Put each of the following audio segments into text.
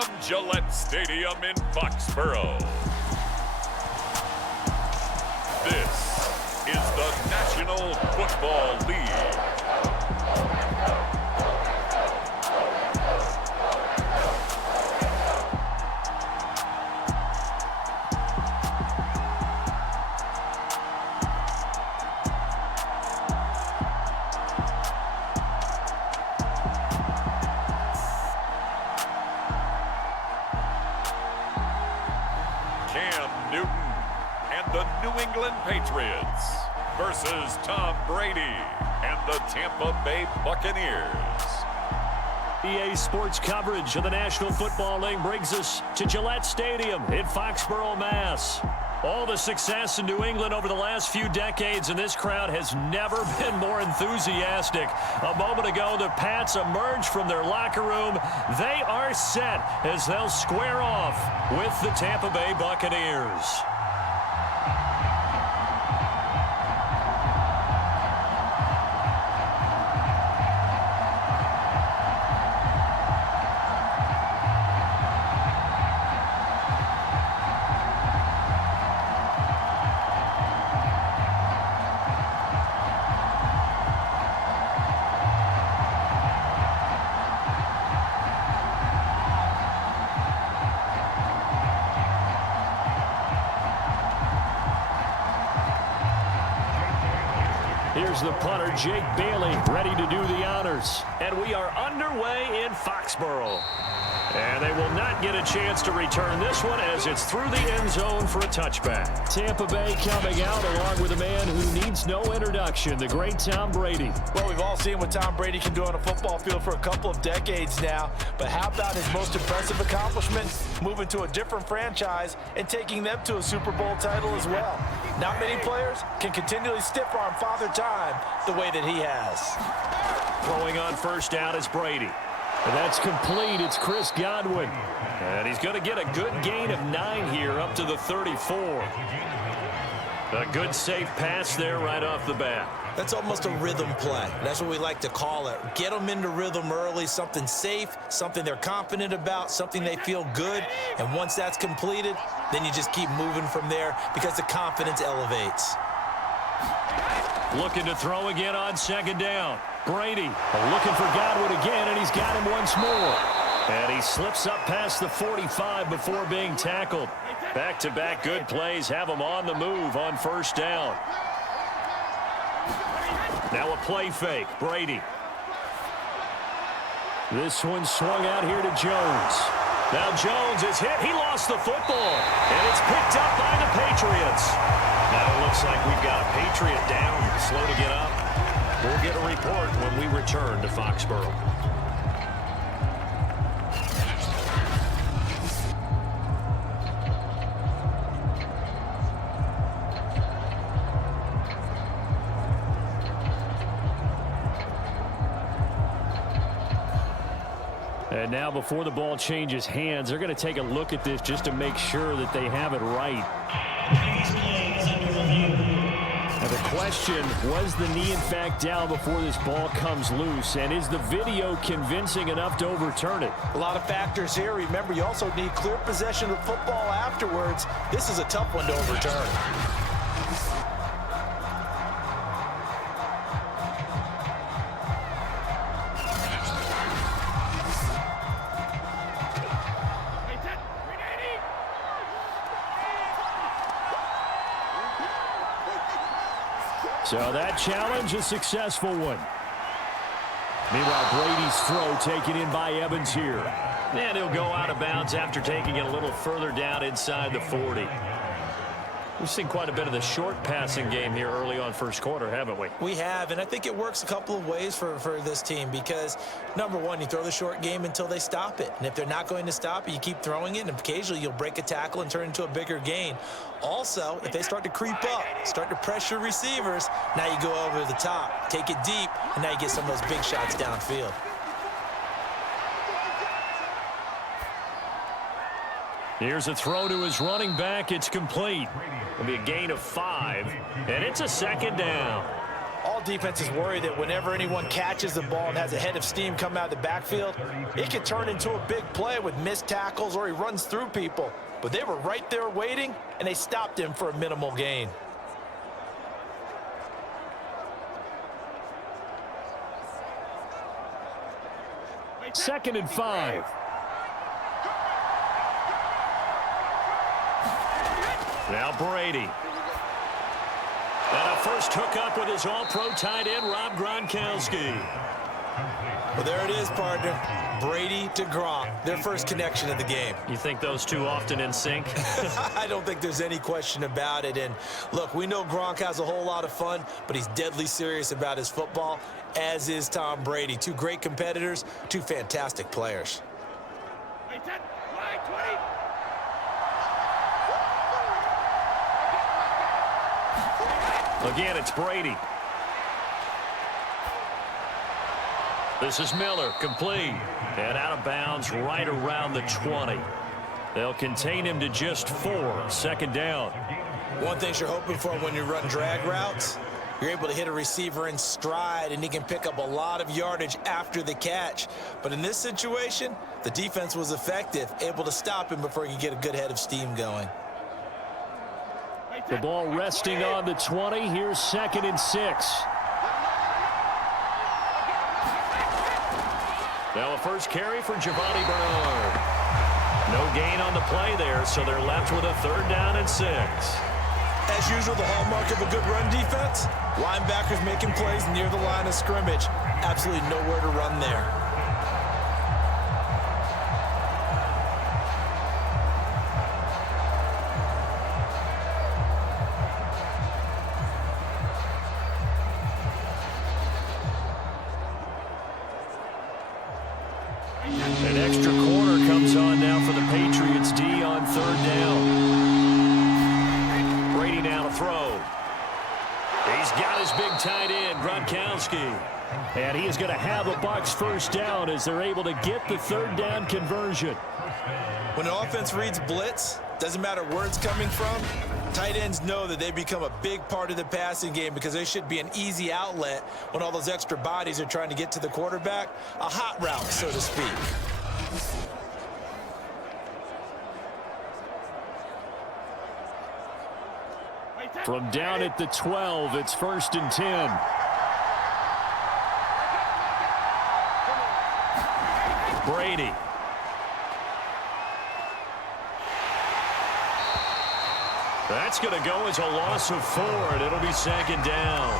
from Gillette Stadium in Foxborough. This is the National Football League. The New England Patriots versus Tom Brady and the Tampa Bay Buccaneers. EA Sports coverage of the National Football League brings us to Gillette Stadium in Foxborough, Mass. All the success in New England over the last few decades, and this crowd has never been more enthusiastic. A moment ago, the Pats emerged from their locker room. They are set as they'll square off with the Tampa Bay Buccaneers. Here's the punter, Jake Bailey, ready to do the honors. And we are underway in Foxborough. And they will not get a chance to return this one as it's through the end zone for a touchback. Tampa Bay coming out along with a man who needs no introduction, the great Tom Brady. Well, we've all seen what Tom Brady can do on a football field for a couple of decades now. But how about his most impressive accomplishment? Moving to a different franchise and taking them to a Super Bowl title as well. Not many players can continually stiff-arm Father Time the way that he has. Throwing on first down is Brady. And that's complete. It's Chris Godwin. And he's going to get a good gain of 9 here up to the 34. A good safe pass there right off the bat. That's almost a rhythm play. That's what we like to call it. Get them into rhythm early, something safe, something they're confident about, something they feel good. And once that's completed, then you just keep moving from there because the confidence elevates. Looking to throw again on second down. Brady looking for Godwin again, and he's got him once more. And he slips up past the 45 before being tackled. Back-to-back good plays have him on the move on first down. Now a play fake. Brady. This one swung out here to Jones. Now Jones is hit. He lost the football. And it's picked up by the Patriots. Now it looks like we've got a Patriot down, slow to get up. We'll get a report when we return to Foxborough. And now before the ball changes hands, they're going to take a look at this just to make sure that they have it right. Now the question, was the knee in fact down before this ball comes loose? And is the video convincing enough to overturn it? A lot of factors here. Remember, you also need clear possession of football afterwards. This is a tough one to overturn. So that challenge, a successful one. Meanwhile, Brady's throw taken in by Evans here. And he'll go out of bounds after taking it a little further down inside the 40. We've seen quite a bit of the short passing game here early on first quarter, haven't we? We have, and I think it works a couple of ways for this team because, number one, you throw the short game until they stop it. And if they're not going to stop it, you keep throwing it, and occasionally you'll break a tackle and turn it into a bigger gain. Also, if they start to creep up, start to pressure receivers, now you go over the top, take it deep, and now you get some of those big shots downfield. Here's a throw to his running back. It's complete. It'll be a gain of 5, and it's a second down. All defenses worry that whenever anyone catches the ball and has a head of steam come out of the backfield, it can turn into a big play with missed tackles or he runs through people. But they were right there waiting, and they stopped him for a minimal gain. Second and 5. Now Brady. And a first hookup with his all-pro tight end, Rob Gronkowski. Well, there it is, partner. Brady to Gronk, their first connection of the game. You think those two often in sync? I don't think there's any question about it. And look, we know Gronk has a whole lot of fun, but he's deadly serious about his football, as is Tom Brady. Two great competitors, two fantastic players. Again, it's Brady. This is Miller, complete. And out of bounds right around the 20. They'll contain him to just 4, second down. One thing you're hoping for when you run drag routes, you're able to hit a receiver in stride, and he can pick up a lot of yardage after the catch. But in this situation, the defense was effective, able to stop him before he could get a good head of steam going. The ball resting on the 20. Here's second and 6. Now a first carry for Giovanni Bernard. No gain on the play there, so they're left with a third down and 6. As usual, the hallmark of a good run defense, linebackers making plays near the line of scrimmage. Absolutely nowhere to run there. An extra corner comes on now for the Patriots D on third down. Brady now to throw. He's got his big tight end, Gronkowski. And he is going to have a Bucs first down as they're able to get the third down conversion. When an offense reads blitz, doesn't matter where it's coming from, tight ends know that they become a big part of the passing game because they should be an easy outlet when all those extra bodies are trying to get to the quarterback. A hot route, so to speak. From down at the 12, it's first and 10. Brady. That's going to go as a loss of 4, and it'll be second down.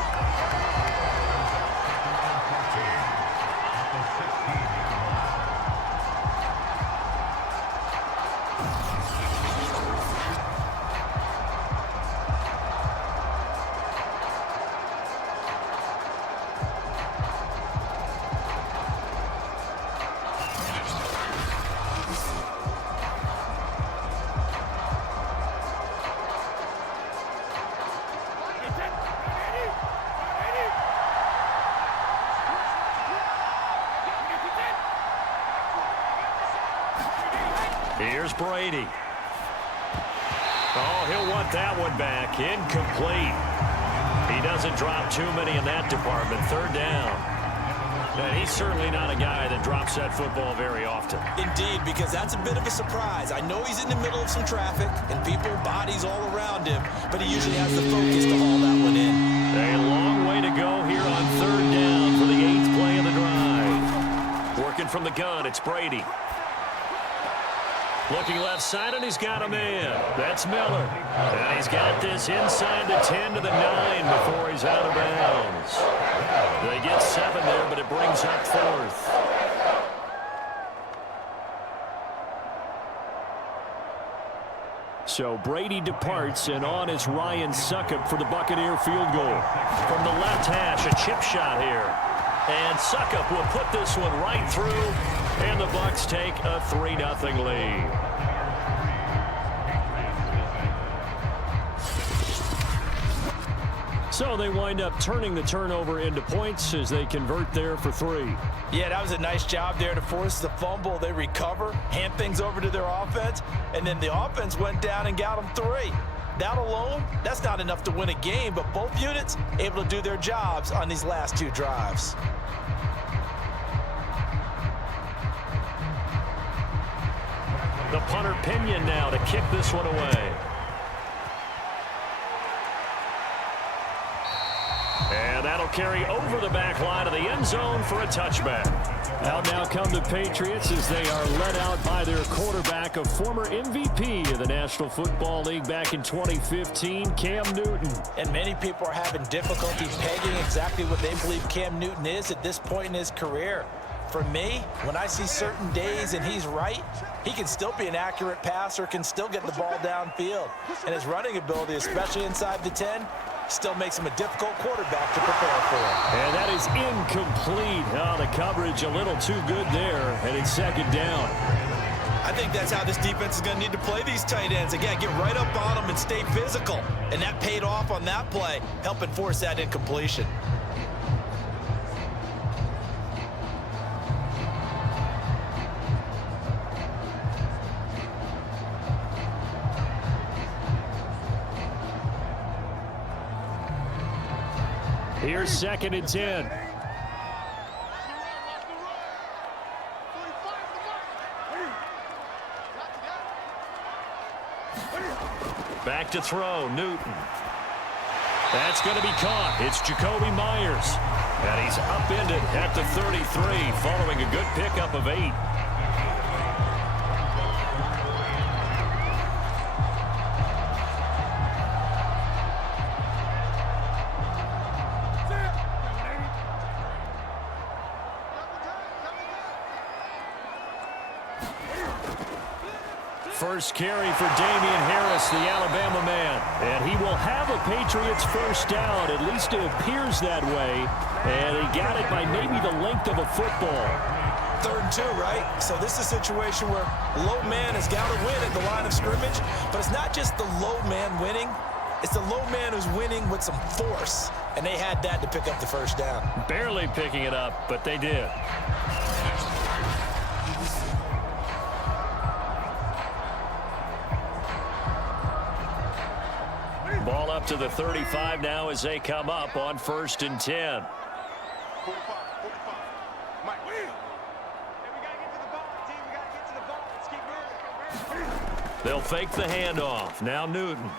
Here's Brady. Oh, he'll want that one back. Incomplete. He doesn't drop too many in that department. Third down. And he's certainly not a guy that drops that football very often. Indeed, because that's a bit of a surprise. I know he's in the middle of some traffic and people, bodies all around him, but he usually has the focus to haul that one in. A long way to go here on third down for the 8th play of the drive. Working from the gun, it's Brady. Looking left side, and he's got a man. That's Miller. And he's got this inside the 10 to the 9 before he's out of bounds. They get 7 there, but it brings up 4th. So Brady departs, and on is Ryan Succop for the Buccaneer field goal. From the left hash, a chip shot here. And Succop will put this one right through, and the Bucs take a 3-0 lead. So they wind up turning the turnover into points as they convert there for 3. Yeah, that was a nice job there to force the fumble. They recover, hand things over to their offense, and then the offense went down and got them 3. That alone, that's not enough to win a game, but both units able to do their jobs on these last 2 drives. The punter Pinion now to kick this one away. And that'll carry over the back line of the end zone for a touchback. Out now come the Patriots as they are led out by their quarterback, a former MVP of the National Football League back in 2015, Cam Newton. And many people are having difficulty pegging exactly what they believe Cam Newton is at this point in his career. For me, when I see certain days and he's right, he can still be an accurate passer, can still get the ball downfield. And his running ability, especially inside the 10, still makes him a difficult quarterback to prepare for. And that is incomplete. Oh, the coverage a little too good there, and it's second down. I think that's how this defense is going to need to play these tight ends. Again, get right up on them and stay physical. And that paid off on that play, helping force that incompletion. Here's 2nd and 10. Back to throw, Newton. That's going to be caught. It's Jacoby Myers. And he's upended at the 33 following a good pickup of 8. First carry for Damian Harris, the Alabama man. And he will have a Patriots first down. At least it appears that way. And he got it by maybe the length of a football. 3rd and 2, right? So this is a situation where low man has got to win at the line of scrimmage. But it's not just the low man winning. It's the low man who's winning with some force. And they had that to pick up the first down. Barely picking it up, but they did. Ball up to the 35 now as they come up on 1st and 10. They'll fake the handoff. Now Newton.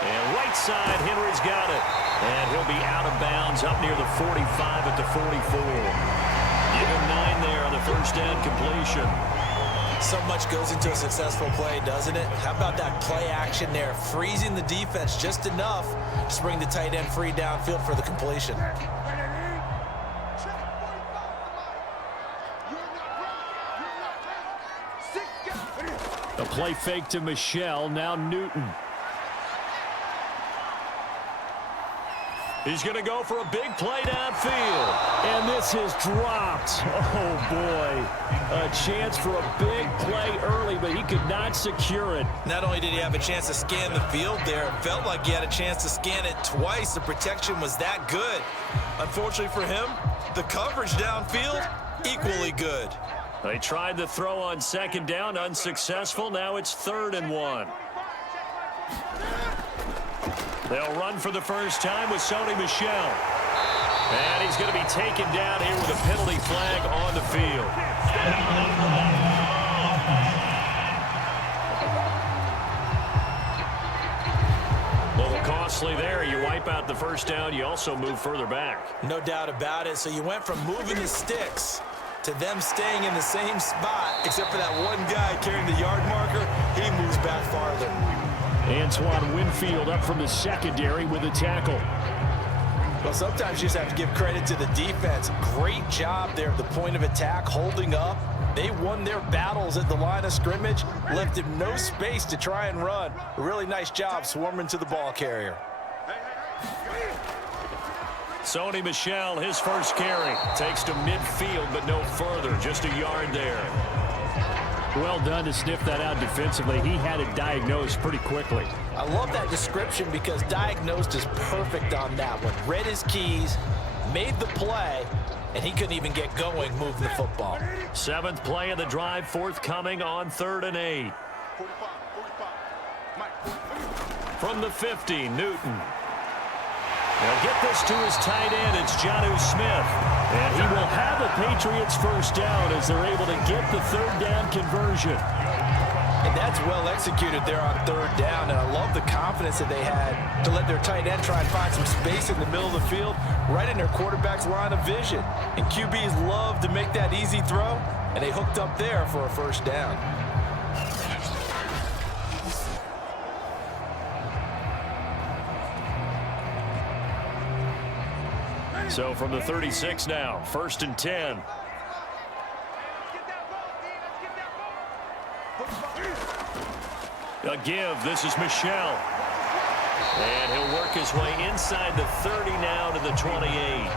And right side, Henry's got it. And he'll be out of bounds up near the 45 at the 44. Give him 9 there on the first down completion. So much goes into a successful play, doesn't it? How about that play action there? Freezing the defense just enough to bring the tight end free downfield for the completion. A play fake to Michelle. Now Newton. He's going to go for a big play downfield. And this is dropped. Oh, boy. A chance for a big play early, but he could not secure it. Not only did he have a chance to scan the field there, it felt like he had a chance to scan it twice. The protection was that good. Unfortunately for him, the coverage downfield, equally good. They tried the throw on 2nd down, unsuccessful. Now it's 3rd and 1. They'll run for the first time with Sony Michel. And he's going to be taken down here with a penalty flag on the field. A little costly there. You wipe out the first down. You also move further back. No doubt about it. So you went from moving the sticks to them staying in the same spot, except for that one guy carrying the yard marker. He moves back farther. Antoine Winfield up from the secondary with a tackle. Well, sometimes you just have to give credit to the defense. Great job there at the point of attack, holding up. They won their battles at the line of scrimmage, left him no space to try and run. A really nice job swarming to the ball carrier. Sony Michel, his first carry, takes to midfield, but no further, just a yard there. Well done to sniff that out defensively. He had it diagnosed pretty quickly. I love that description because diagnosed is perfect on that one. Read his keys, made the play, and he couldn't even get going moving the football. 7th play of the drive forthcoming on 3rd and 8. From the 50, Newton. They'll get this to his tight end. It's Jonnu Smith. And he will have a Patriots first down as they're able to get the third down conversion. And that's well executed there on third down. And I love the confidence that they had to let their tight end try and find some space in the middle of the field, right in their quarterback's line of vision. And QBs love to make that easy throw, and they hooked up there for a first down. So from the 36 now, 1st and 10. A give. This is Michel. And he'll work his way inside the 30 now to the 28.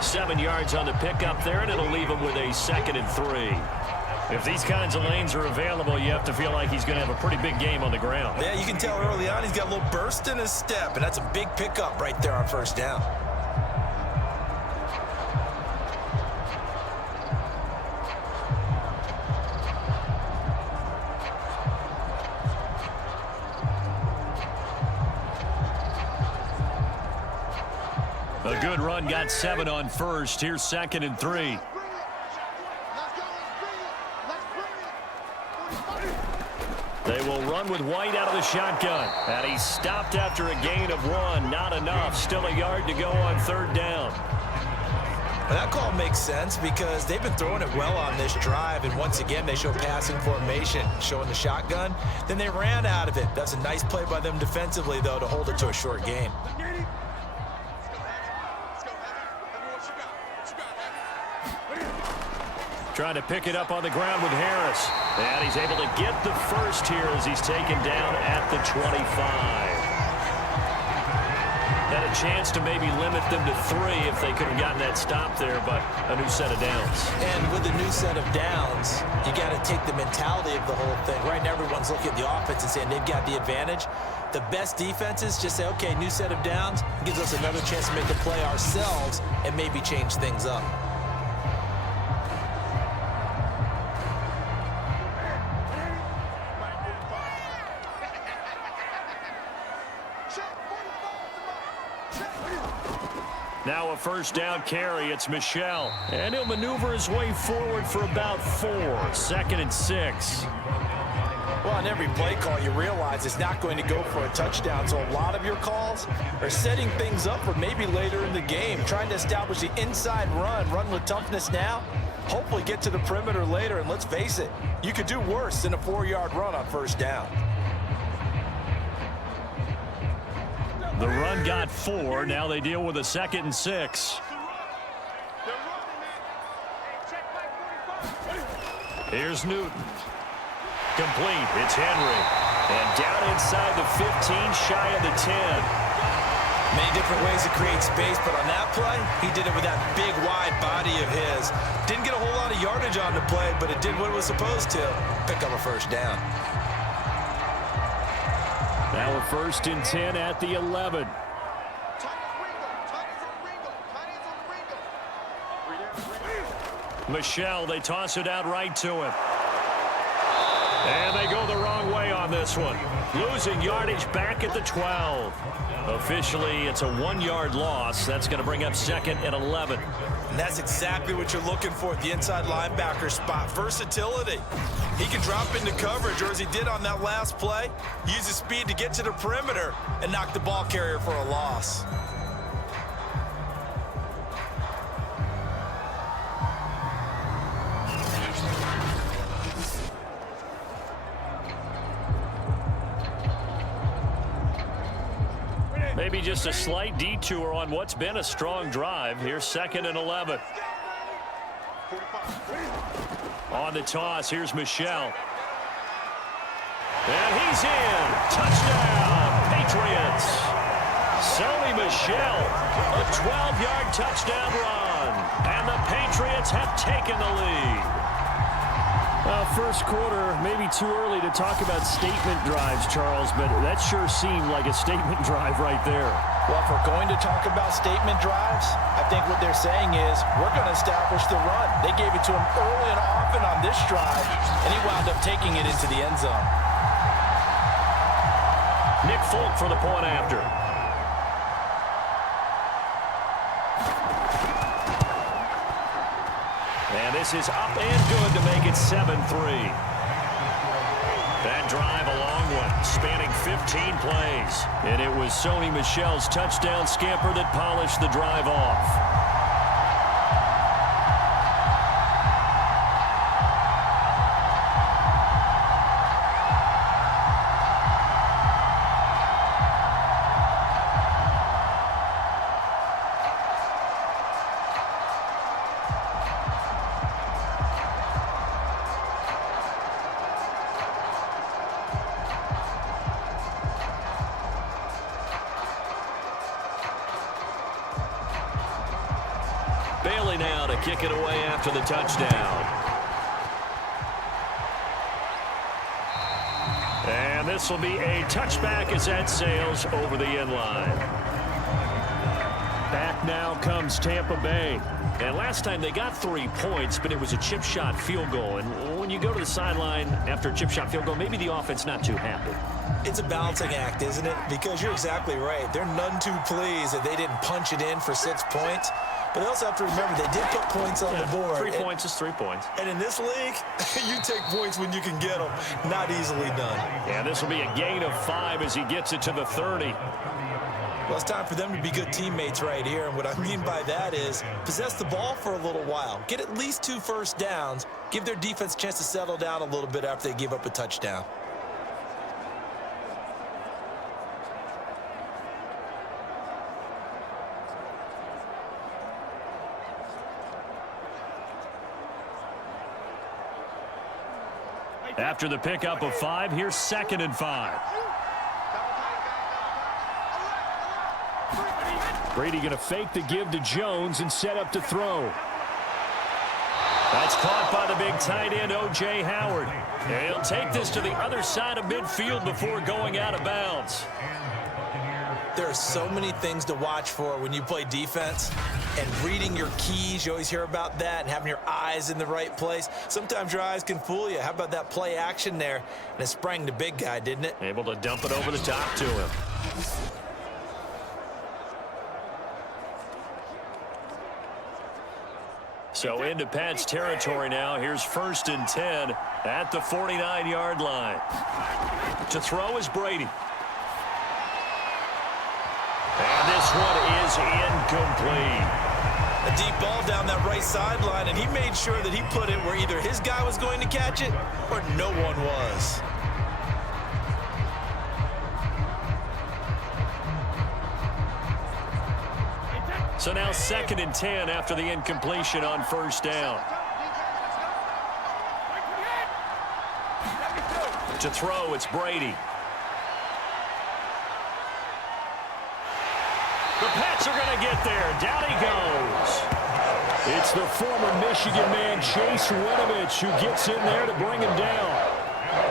7 yards on the pickup there, and it'll leave him with a 2nd and 3. If these kinds of lanes are available, you have to feel like he's going to have a pretty big game on the ground. Yeah, you can tell early on he's got a little burst in his step, and that's a big pickup right there on first down. A good run, got 7 on first. Here's 2nd and 3. They will run with White out of the shotgun. And he stopped after a gain of 1. Not enough. Still a yard to go on third down. Well, that call makes sense because they've been throwing it well on this drive. And once again, they show passing formation, showing the shotgun. Then they ran out of it. That's a nice play by them defensively, though, to hold it to a short gain. Trying to pick it up on the ground with Harris. And he's able to get the first here as he's taken down at the 25. Had a chance to maybe limit them to 3 if they could have gotten that stop there, but a new set of downs. And with a new set of downs, you got to take the mentality of the whole thing. Right now, everyone's looking at the offense and saying they've got the advantage. The best defenses just say, okay, new set of downs, gives us another chance to make the play ourselves and maybe change things up. Now a first down carry. It's Michel. And he'll maneuver his way forward for about 4. 2nd and 6. Well, on every play call, you realize it's not going to go for a touchdown. So a lot of your calls are setting things up for maybe later in the game, trying to establish the inside run with toughness now, hopefully get to the perimeter later. And let's face it, you could do worse than a 4-yard run on first down. The run got 4. Now they deal with a 2nd and 6. Here's Newton. Complete. It's Henry. And down inside the 15, shy of the 10. Many different ways to create space, but on that play, he did it with that big, wide body of his. Didn't get a whole lot of yardage on the play, but it did what it was supposed to. Pick up a first down. Now a 1st and 10 at the 11. Michel, they toss it out right to him. And they go the wrong way on this one. Losing yardage back at the 12. Officially, it's a 1-yard loss. That's going to bring up 2nd and 11. And that's exactly what you're looking for at the inside linebacker spot. Versatility. He can drop into coverage, or as he did on that last play, use his speed to get to the perimeter and knock the ball carrier for a loss. Maybe just a slight detour on what's been a strong drive. Here's 2nd and 11. On the toss, here's Michel. And he's in. Touchdown, Patriots. Sony Michel, a 12-yard touchdown run. And the Patriots have taken the lead. First quarter, maybe too early to talk about statement drives, Charles, but that sure seemed like a statement drive right there. Well, if we're going to talk about statement drives, I think what they're saying is we're going to establish the run. They gave it to him early and often on this drive, and he wound up taking it into the end zone. Nick Folk for the point after. And this is up and good to make it 7-3. That drive a long one, spanning 15 plays. And it was Sony Michel's touchdown scamper that polished the drive off. Bailey now to kick it away after the touchdown. And this will be a touchback as that sails over the end line. Back now comes Tampa Bay. And last time they got 3 points, but it was a chip shot field goal. And when you go to the sideline after a chip shot field goal, maybe the offense not too happy. It's a balancing act, isn't it? Because you're exactly right. They're none too pleased that they didn't punch it in for 6 points. But they also have to remember they did put points on the board. 3 points is 3 points. And in this league, you take points when you can get them. Not easily done. Yeah, this will be a gain of 5 as he gets it to the 30. Well, it's time for them to be good teammates right here. And what I mean by that is possess the ball for a little while. Get at least 2 first downs. Give their defense a chance to settle down a little bit after they give up a touchdown. After the pickup of 5, here's 2nd and 5. Brady going to fake the give to Jones and set up to throw. That's caught by the big tight end, O.J. Howard. And he'll take this to the other side of midfield before going out of bounds. There are so many things to watch for when you play defense. And reading your keys, you always hear about that, and having your eyes in the right place. Sometimes your eyes can fool you. How about that play action there? And it sprang the big guy, didn't it? Able to dump it over the top to him. So into Pat's territory now. Here's 1st and 10 at the 49-yard line. To throw is Brady. And this one is incomplete. A deep ball down that right sideline, and he made sure that he put it where either his guy was going to catch it or no one was. So now 2nd and 10 after the incompletion on 1st down. To throw, it's Brady. The Pats are going to get there. Down he goes. It's the former Michigan man, Chase Winovich, who gets in there to bring him down.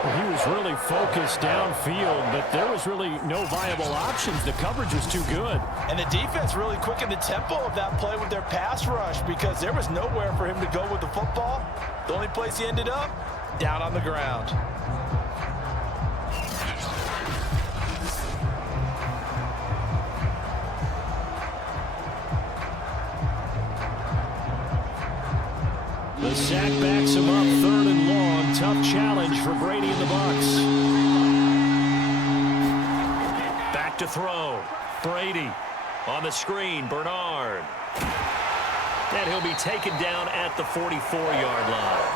Well, he was really focused downfield, but there was really no viable options. The coverage was too good. And the defense really quickened the tempo of that play with their pass rush because there was nowhere for him to go with the football. The only place he ended up, down on the ground. The sack backs him up, 3rd and long. Tough challenge for Brady and the Bucs. Back to throw. Brady on the screen. Bernard. And he'll be taken down at the 44-yard line.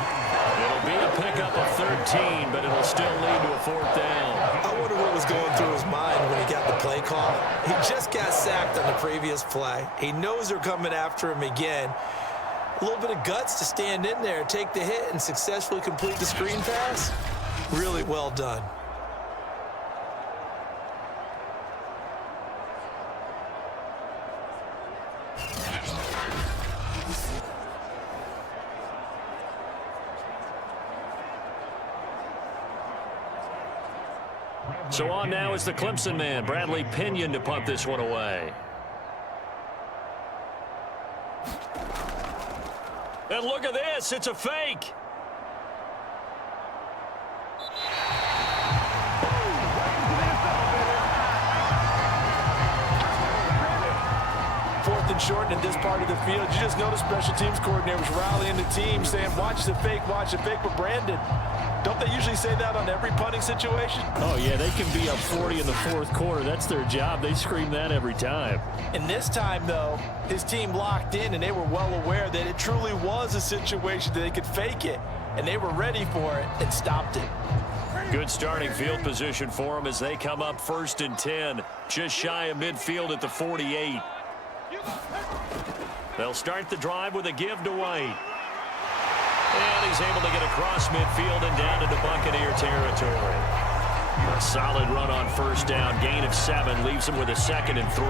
It'll be a pickup of 13, but it'll still lead to a 4th down. I wonder what was going through his mind when he got the play call. He just got sacked on the previous play. He knows they're coming after him again. A little bit of guts to stand in there, take the hit, and successfully complete the screen pass. Really well done. So on now is the Clemson man, Bradley Pinion, to punt this one away. And look at this, it's a fake. possession shortened in this part of the field. You just notice special teams coordinators rallying the team, saying, watch the fake, but Brandon, don't they usually say that on every punting situation? Oh, yeah, they can be up 40 in the fourth quarter. That's their job. They scream that every time. And this time, though, his team locked in, and they were well aware that it truly was a situation that they could fake it, and they were ready for it and stopped it. Good starting field position for them as they come up 1st and 10, just shy of midfield at the 48. They'll start the drive with a give to White. And he's able to get across midfield and down into Buccaneer territory. A solid run on 1st down, gain of 7, leaves him with a 2nd and 3.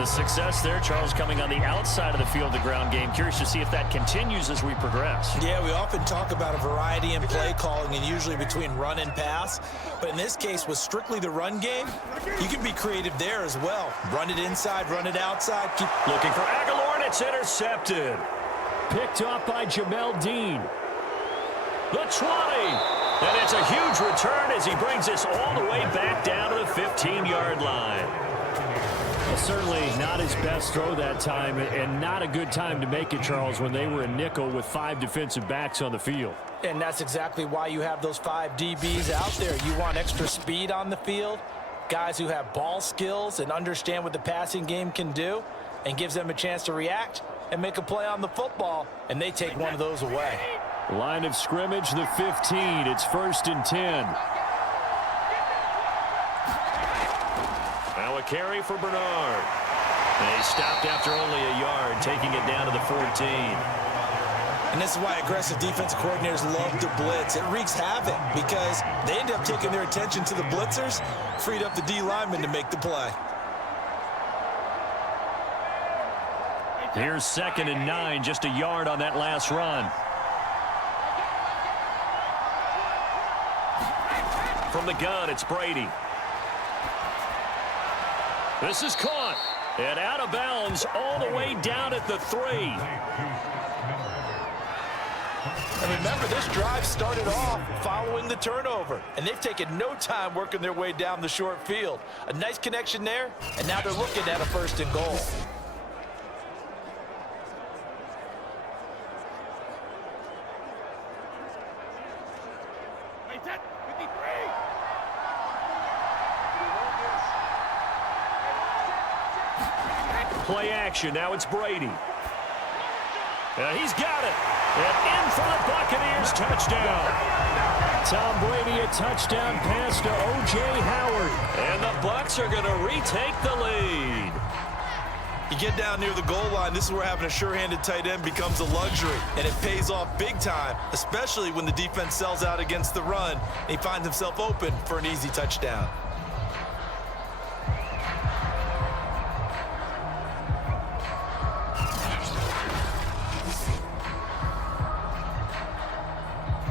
The success there, Charles, coming on the outside of the field, the ground game. Curious to see if that continues as we progress. Yeah, we often talk about a variety in play calling and usually between run and pass. But in this case, with strictly the run game, you can be creative there as well. Run it inside, run it outside. Keep looking for Aguilar, and it's intercepted. Picked off by Jamel Dean. The 20. And it's a huge return as he brings us all the way back down to the 15-yard line. Well, certainly not his best throw that time, and not a good time to make it, Charles, when they were a nickel with 5 defensive backs on the field. And that's exactly why you have those 5 DBs out there. You want extra speed on the field, guys who have ball skills and understand what the passing game can do, and gives them a chance to react and make a play on the football, and they take one of those away. Line of scrimmage, the 15. It's 1st and 10. Now a carry for Bernard. And he stopped after only a yard, taking it down to the 14. And this is why aggressive defensive coordinators love to blitz. It wreaks havoc because they end up taking their attention to the blitzers, freed up the D lineman to make the play. Here's 2nd and 9, just a yard on that last run. From the gun, it's Brady. This is caught. And out of bounds all the way down at the 3. And remember, this drive started off following the turnover, and they've taken no time working their way down the short field. A nice connection there, and now they're looking at a 1st and goal. Play action. Now it's Brady. He's got it. And in for the Buccaneers touchdown. Tom Brady, a touchdown pass to O.J. Howard. And the Bucs are going to retake the lead. You get down near the goal line, this is where having a sure-handed tight end becomes a luxury, and it pays off big time, especially when the defense sells out against the run, and he finds himself open for an easy touchdown.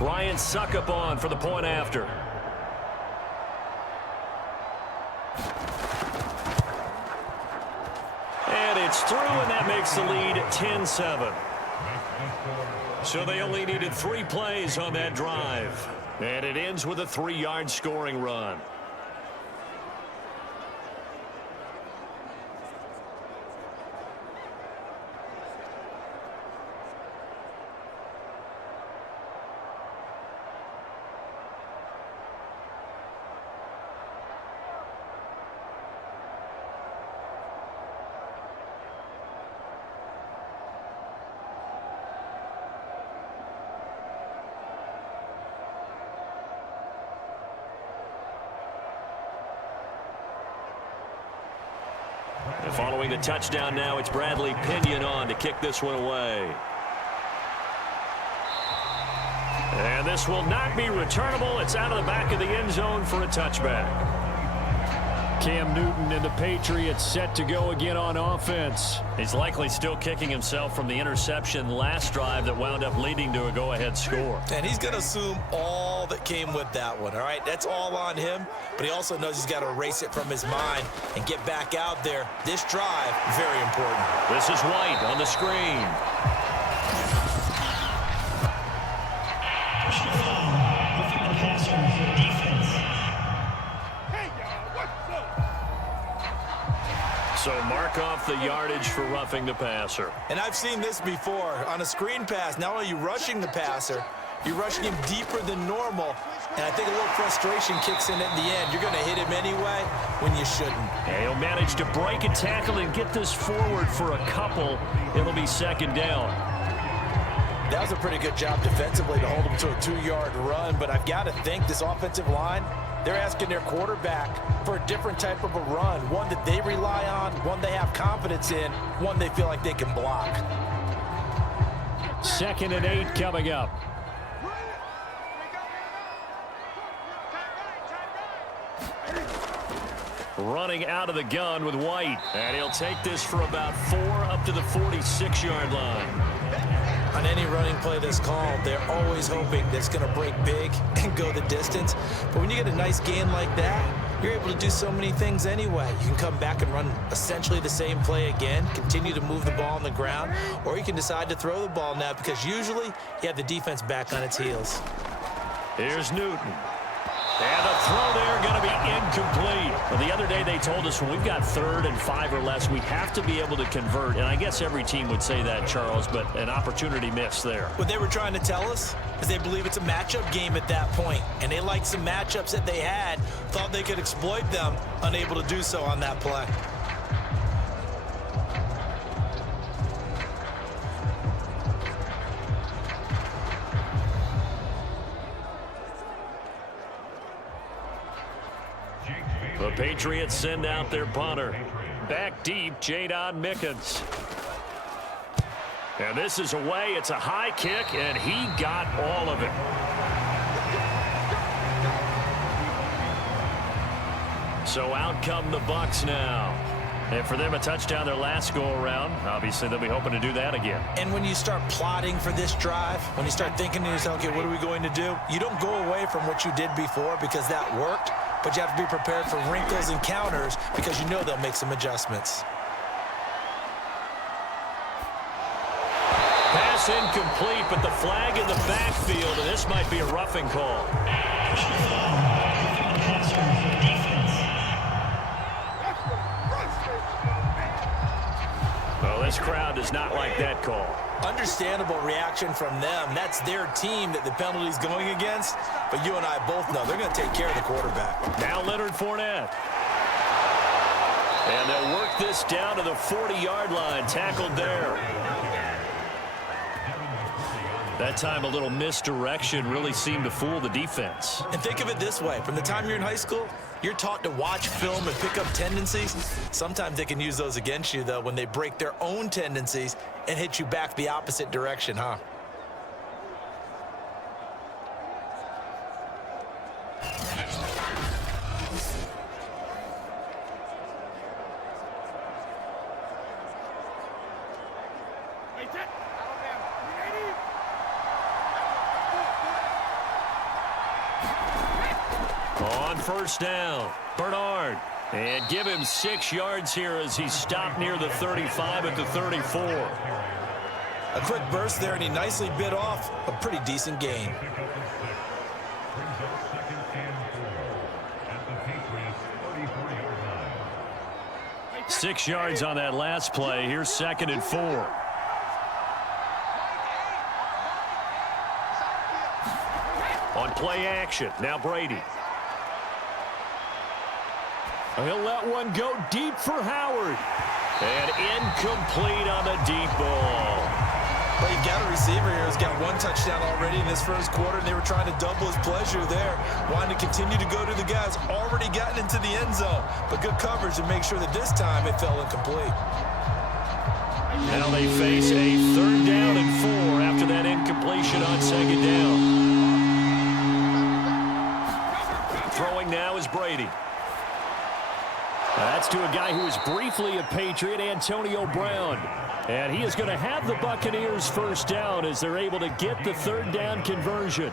Ryan Suckup on for the point after. And it's through, and that makes the lead 10-7. So they only needed 3 plays on that drive. And it ends with a 3-yard scoring run. And following the touchdown now, it's Bradley Pinion on to kick this one away. And this will not be returnable. It's out of the back of the end zone for a touchback. Cam Newton and the Patriots set to go again on offense. He's likely still kicking himself from the interception last drive that wound up leading to a go-ahead score. And he's going to assume all that came with that one, all right? That's all on him, but he also knows he's got to erase it from his mind and get back out there. This drive, very important. This is White on the screen. So mark off the yardage for roughing the passer. And I've seen this before. On a screen pass, not only are you rushing the passer, you're rushing him deeper than normal. And I think a little frustration kicks in at the end. You're going to hit him anyway when you shouldn't. And he'll manage to break a tackle and get this forward for a couple. It'll be second down. That was a pretty good job defensively to hold him to a 2-yard run. But I've got to think this offensive line, they're asking their quarterback for a different type of a run, one that they rely on, one they have confidence in, one they feel like they can block. 2nd and 8 coming up. Running out of the gun with White. And he'll take this for about 4 up to the 46-yard line. On any running play that's called, they're always hoping that it's going to break big and go the distance. But when you get a nice gain like that, you're able to do so many things anyway. You can come back and run essentially the same play again, continue to move the ball on the ground, or you can decide to throw the ball now because usually you have the defense back on its heels. Here's Newton. And the throw there going to be incomplete. Well, the other day they told us when we've got 3rd and 5 or less, we have to be able to convert. And I guess every team would say that, Charles, but an opportunity missed there. What they were trying to tell us is they believe it's a matchup game at that point. And they liked some matchups that they had, thought they could exploit them, unable to do so on that play. The Patriots send out their punter. Back deep, Jadon Mickens. And this is away. It's a high kick, and he got all of it. So out come the Bucs now. And for them, a touchdown their last go-around. Obviously, they'll be hoping to do that again. And when you start plotting for this drive, when you start thinking to yourself, okay, what are we going to do? You don't go away from what you did before because that worked, but you have to be prepared for wrinkles and counters because you know they'll make some adjustments. Pass incomplete, but the flag in the backfield, and this might be a roughing call. Well, this crowd does not like that call. Understandable reaction from them. That's their team that the penalty's going against. But you and I both know they're going to take care of the quarterback. Now Leonard Fournette. And they'll work this down to the 40-yard line. Tackled there. That time a little misdirection really seemed to fool the defense. And think of it this way. From the time you're in high school, you're taught to watch film and pick up tendencies. Sometimes they can use those against you, though, when they break their own tendencies and hit you back the opposite direction, huh? On first down, Bernard. And give him 6 yards here as he stopped near the 35 at the 34. A quick burst there, and he nicely bit off a pretty decent gain. Six yards on that last play. Here's 2nd and 4. On play action, now Brady. He'll let one go deep for Howard. And incomplete on the deep ball. Well, you've got a receiver here who's got 1 touchdown already in this first quarter, and they were trying to double his pleasure there, wanting to continue to go to the guys already gotten into the end zone. But good coverage to make sure that this time it fell incomplete. Now they face a 3rd down and 4 after that incompletion on 2nd down. Throwing now is Brady. That's to a guy who was briefly a Patriot, Antonio Brown. And he is going to have the Buccaneers first down as they're able to get the 3rd down conversion.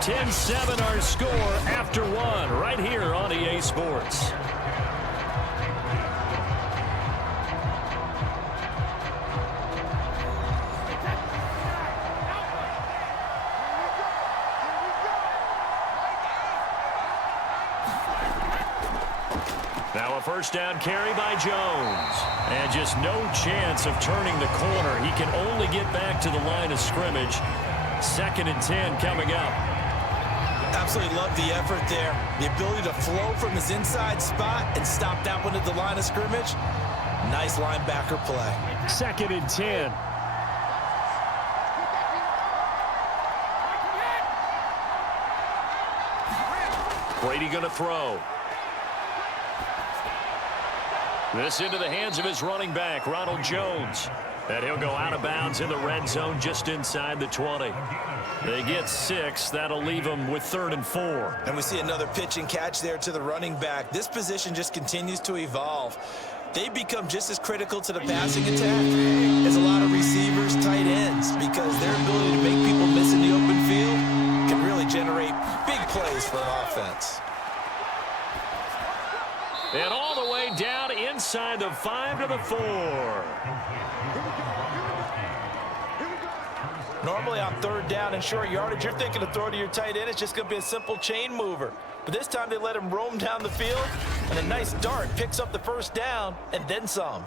10-7 our score after one right here on EA Sports. Now a first down carry by Jones. And just no chance of turning the corner. He can only get back to the line of scrimmage. 2nd and 10 coming up. Absolutely love the effort there. The ability to flow from his inside spot and stop that one at the line of scrimmage. Nice linebacker play. 2nd and 10. Brady going to throw. This into the hands of his running back, Ronald Jones. And he'll go out of bounds in the red zone just inside the 20. They get 6. That'll leave them with 3rd and 4. And we see another pitch and catch there to the running back. This position just continues to evolve. They become just as critical to the passing attack as a lot of receivers, tight ends, because their ability to make people miss in the open field can really generate big plays for an offense. And all the way down inside the 5 to the 4. Normally on 3rd down and short yardage, you're thinking to throw to your tight end. It's just going to be a simple chain mover. But this time they let him roam down the field, and a nice dart picks up the first down and then some.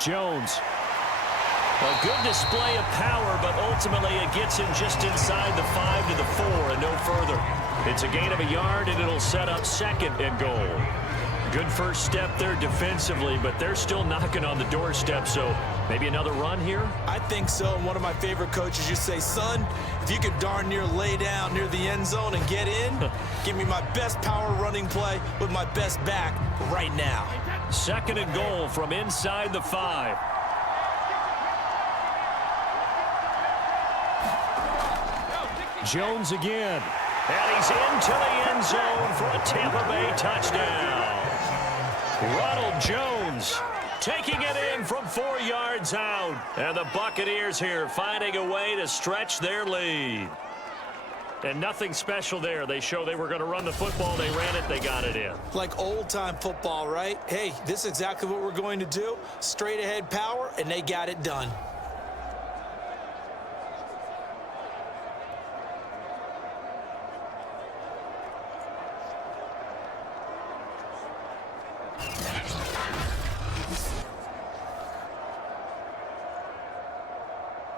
Jones. A good display of power, but ultimately it gets him just inside the 5 to the 4 and no further. It's a gain of a yard, and it'll set up 2nd and goal. Good first step there defensively, but they're still knocking on the doorstep, so maybe another run here? I think so, and one of my favorite coaches used to say, son, if you could darn near lay down near the end zone and get in, give me my best power running play with my best back right now. 2nd and goal from inside the 5. Jones again. And he's into the end zone for a Tampa Bay touchdown. Ronald Jones taking it in from 4 yards out. And the Buccaneers here finding a way to stretch their lead. And nothing special there. They show they were going to run the football. They ran it. They got it in. Like old-time football, right? Hey, this is exactly what we're going to do. Straight ahead power, and they got it done.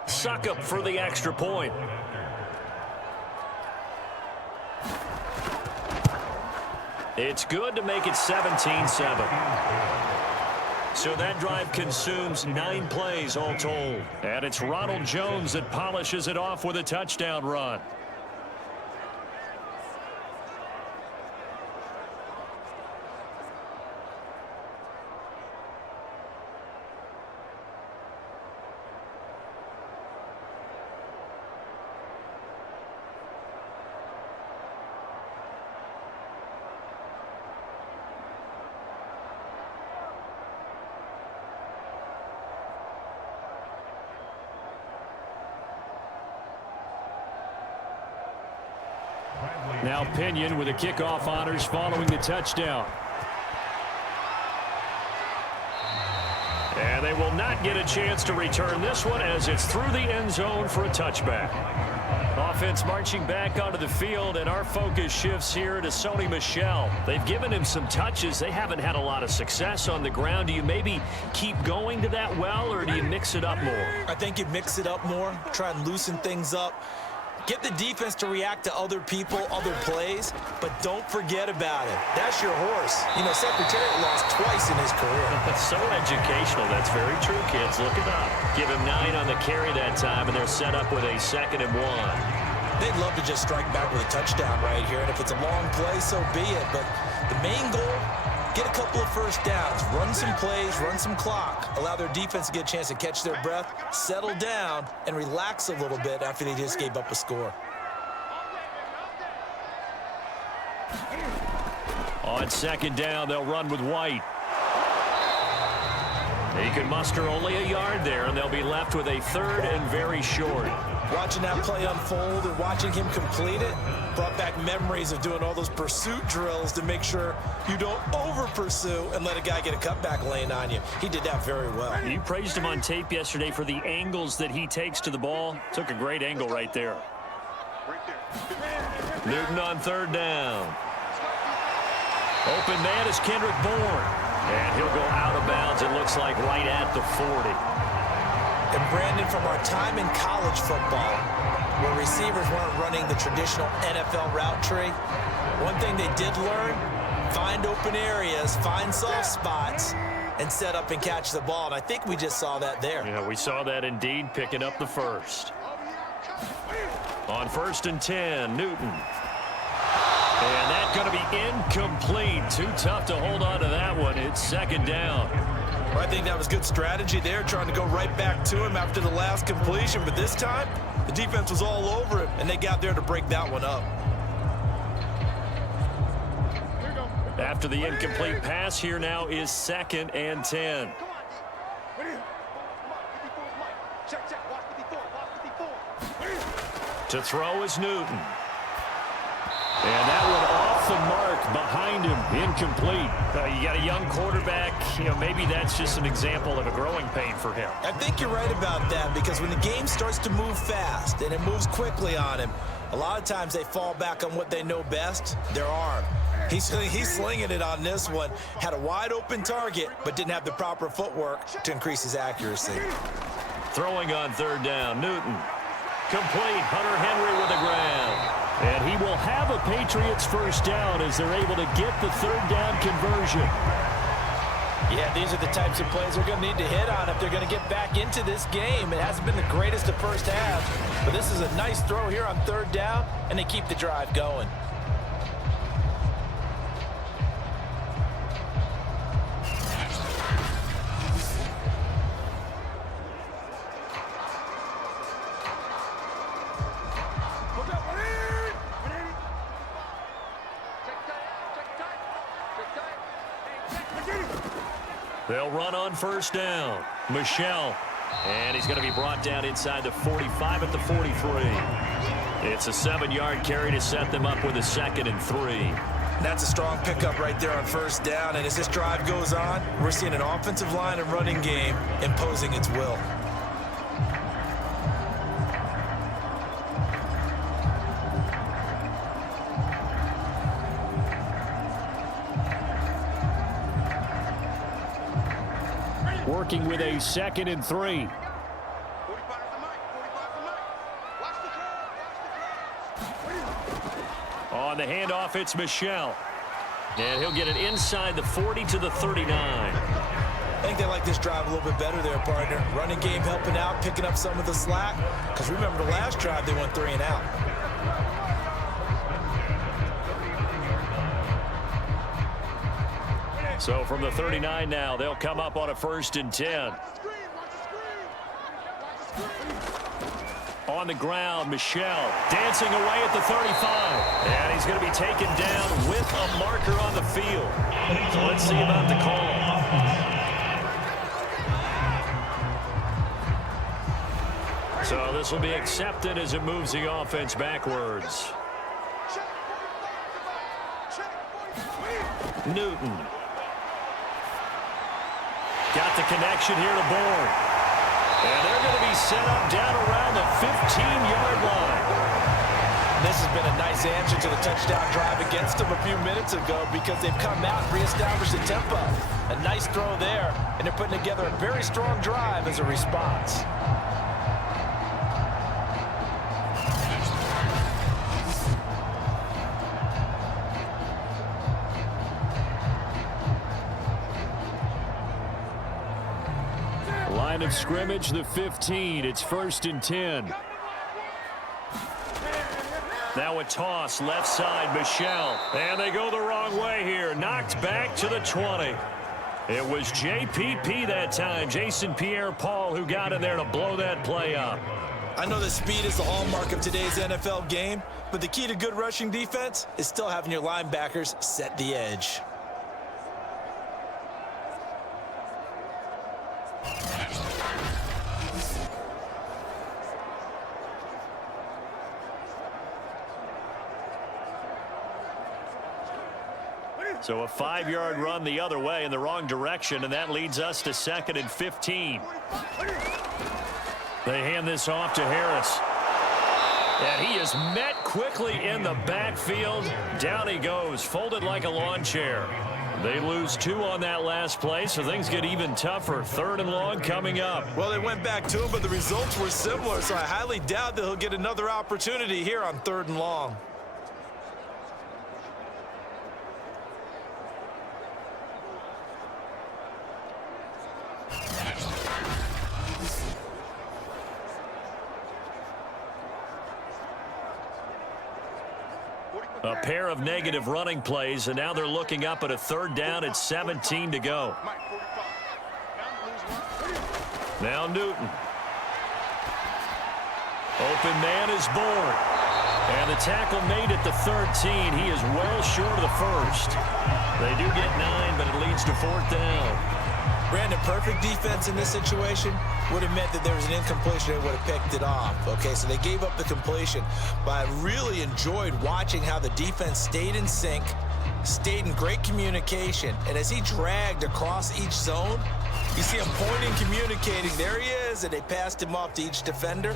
Suck up for the extra point. It's good to make it 17-7. So that drive consumes 9 plays all told. And it's Ronald Jones that polishes it off with a touchdown run. Now Pinion with the kickoff honors following the touchdown. And they will not get a chance to return this one as it's through the end zone for a touchback. Offense marching back onto the field, and our focus shifts here to Sony Michel. They've given him some touches. They haven't had a lot of success on the ground. Do you maybe keep going to that well, or do you mix it up more? I think you mix it up more, try and loosen things up. Get the defense to react to other people, other plays, but don't forget about it. That's your horse. You know, Secretariat lost twice in his career. So educational. That's very true, kids. Look it up. Give him 9 on the carry that time, and they're set up with a 2nd and 1. They'd love to just strike back with a touchdown right here, and if it's a long play, so be it. But the main goal, get a couple of first downs, run some plays, run some clock, allow their defense to get a chance to catch their breath, settle down, and relax a little bit after they just gave up a score. On second down, they'll run with White. He can muster only a yard there, and they'll be left with a third and very short. Watching that play unfold and watching him complete it brought back memories of doing all those pursuit drills to make sure you don't over-pursue and let a guy get a cutback lane on you. He did that very well. You praised him on tape yesterday for the angles that he takes to the ball. Took a great angle right there. Newton on third down. Open man is Kendrick Bourne. And he'll go out of bounds, it looks like, right at the 40. And Brandon, from our time in college football, where receivers weren't running the traditional NFL route tree, one thing they did learn, find open areas, find soft spots, and set up and catch the ball. And I think we just saw that there. Yeah, we saw that indeed, picking up the first. On 1st and 10, Newton. And that's going to be incomplete. Too tough to hold on to that one. It's second down. Well, I think that was good strategy there, trying to go right back to him after the last completion. But this time, the defense was all over him, and they got there to break that one up. After the incomplete pass, here now is 2nd and 10. To throw is Newton. And that one off the mark behind him, incomplete. You got a young quarterback, maybe that's just an example of a growing pain for him. I think you're right about that, because when the game starts to move fast and it moves quickly on him, a lot of times they fall back on what they know best, their arm. He's slinging it on this one. Had a wide open target, but didn't have the proper footwork to increase his accuracy. Throwing on third down, Newton. Complete, Hunter Henry with the grab. And he will have a Patriots first down as they're able to get the third down conversion. Yeah, these are the types of plays they're going to need to hit on if they're going to get back into this game. It hasn't been the greatest of first halves, but this is a nice throw here on third down, and they keep the drive going. They'll run on first down. Michel. And he's going to be brought down inside the 45 at the 43. It's a 7-yard carry to set them up with a 2nd and 3. That's a strong pickup right there on first down. And as this drive goes on, we're seeing an offensive line and running game imposing its will. Working with a 2nd and 3. On the handoff, it's Michel. And he'll get it inside the 40 to the 39. I think they like this drive a little bit better there, partner. Running game helping out, picking up some of the slack. Because remember the last drive, they went 3 and out. So from the 39 now, they'll come up on a 1st and 10. On the ground, Michel dancing away at the 35. And he's going to be taken down with a marker on the field. So let's see about the call. So this will be accepted as it moves the offense backwards. Newton. Got the connection here to Bourne. And they're going to be set up down around the 15-yard line. This has been a nice answer to the touchdown drive against them a few minutes ago, because they've come out and reestablished the tempo. A nice throw there, and they're putting together a very strong drive as a response. Line of scrimmage, the 15. It's 1st and 10. Now a toss, left side, Michel. And they go the wrong way here. knocked back to the 20. It was JPP that time, Jason Pierre-Paul, who got in there to blow that play up. I know that speed is the hallmark of today's NFL game, but the key to good rushing defense is still having your linebackers set the edge. So a 5-yard run the other way in the wrong direction, and that leads us to 2nd and 15. They hand this off to Harris. And he is met quickly in the backfield. Down he goes, folded like a lawn chair. They lose 2 on that last play, so things get even tougher. 3rd and long coming up. Well, they went back to him, but the results were similar, so I highly doubt that he'll get another opportunity here on 3rd and long. A pair of negative running plays, and now they're looking up at a 3rd down at 17 to go. Now Newton. Open man is born. And the tackle made at the 13. He is well short of the 1st. They do get 9, but it leads to 4th down. Brandon, perfect defense in this situation would have meant that there was an incompletion and would have picked it off. Okay, so they gave up the completion. But I really enjoyed watching how the defense stayed in sync, stayed in great communication, and as he dragged across each zone, you see him pointing, communicating. There he is, and they passed him off to each defender.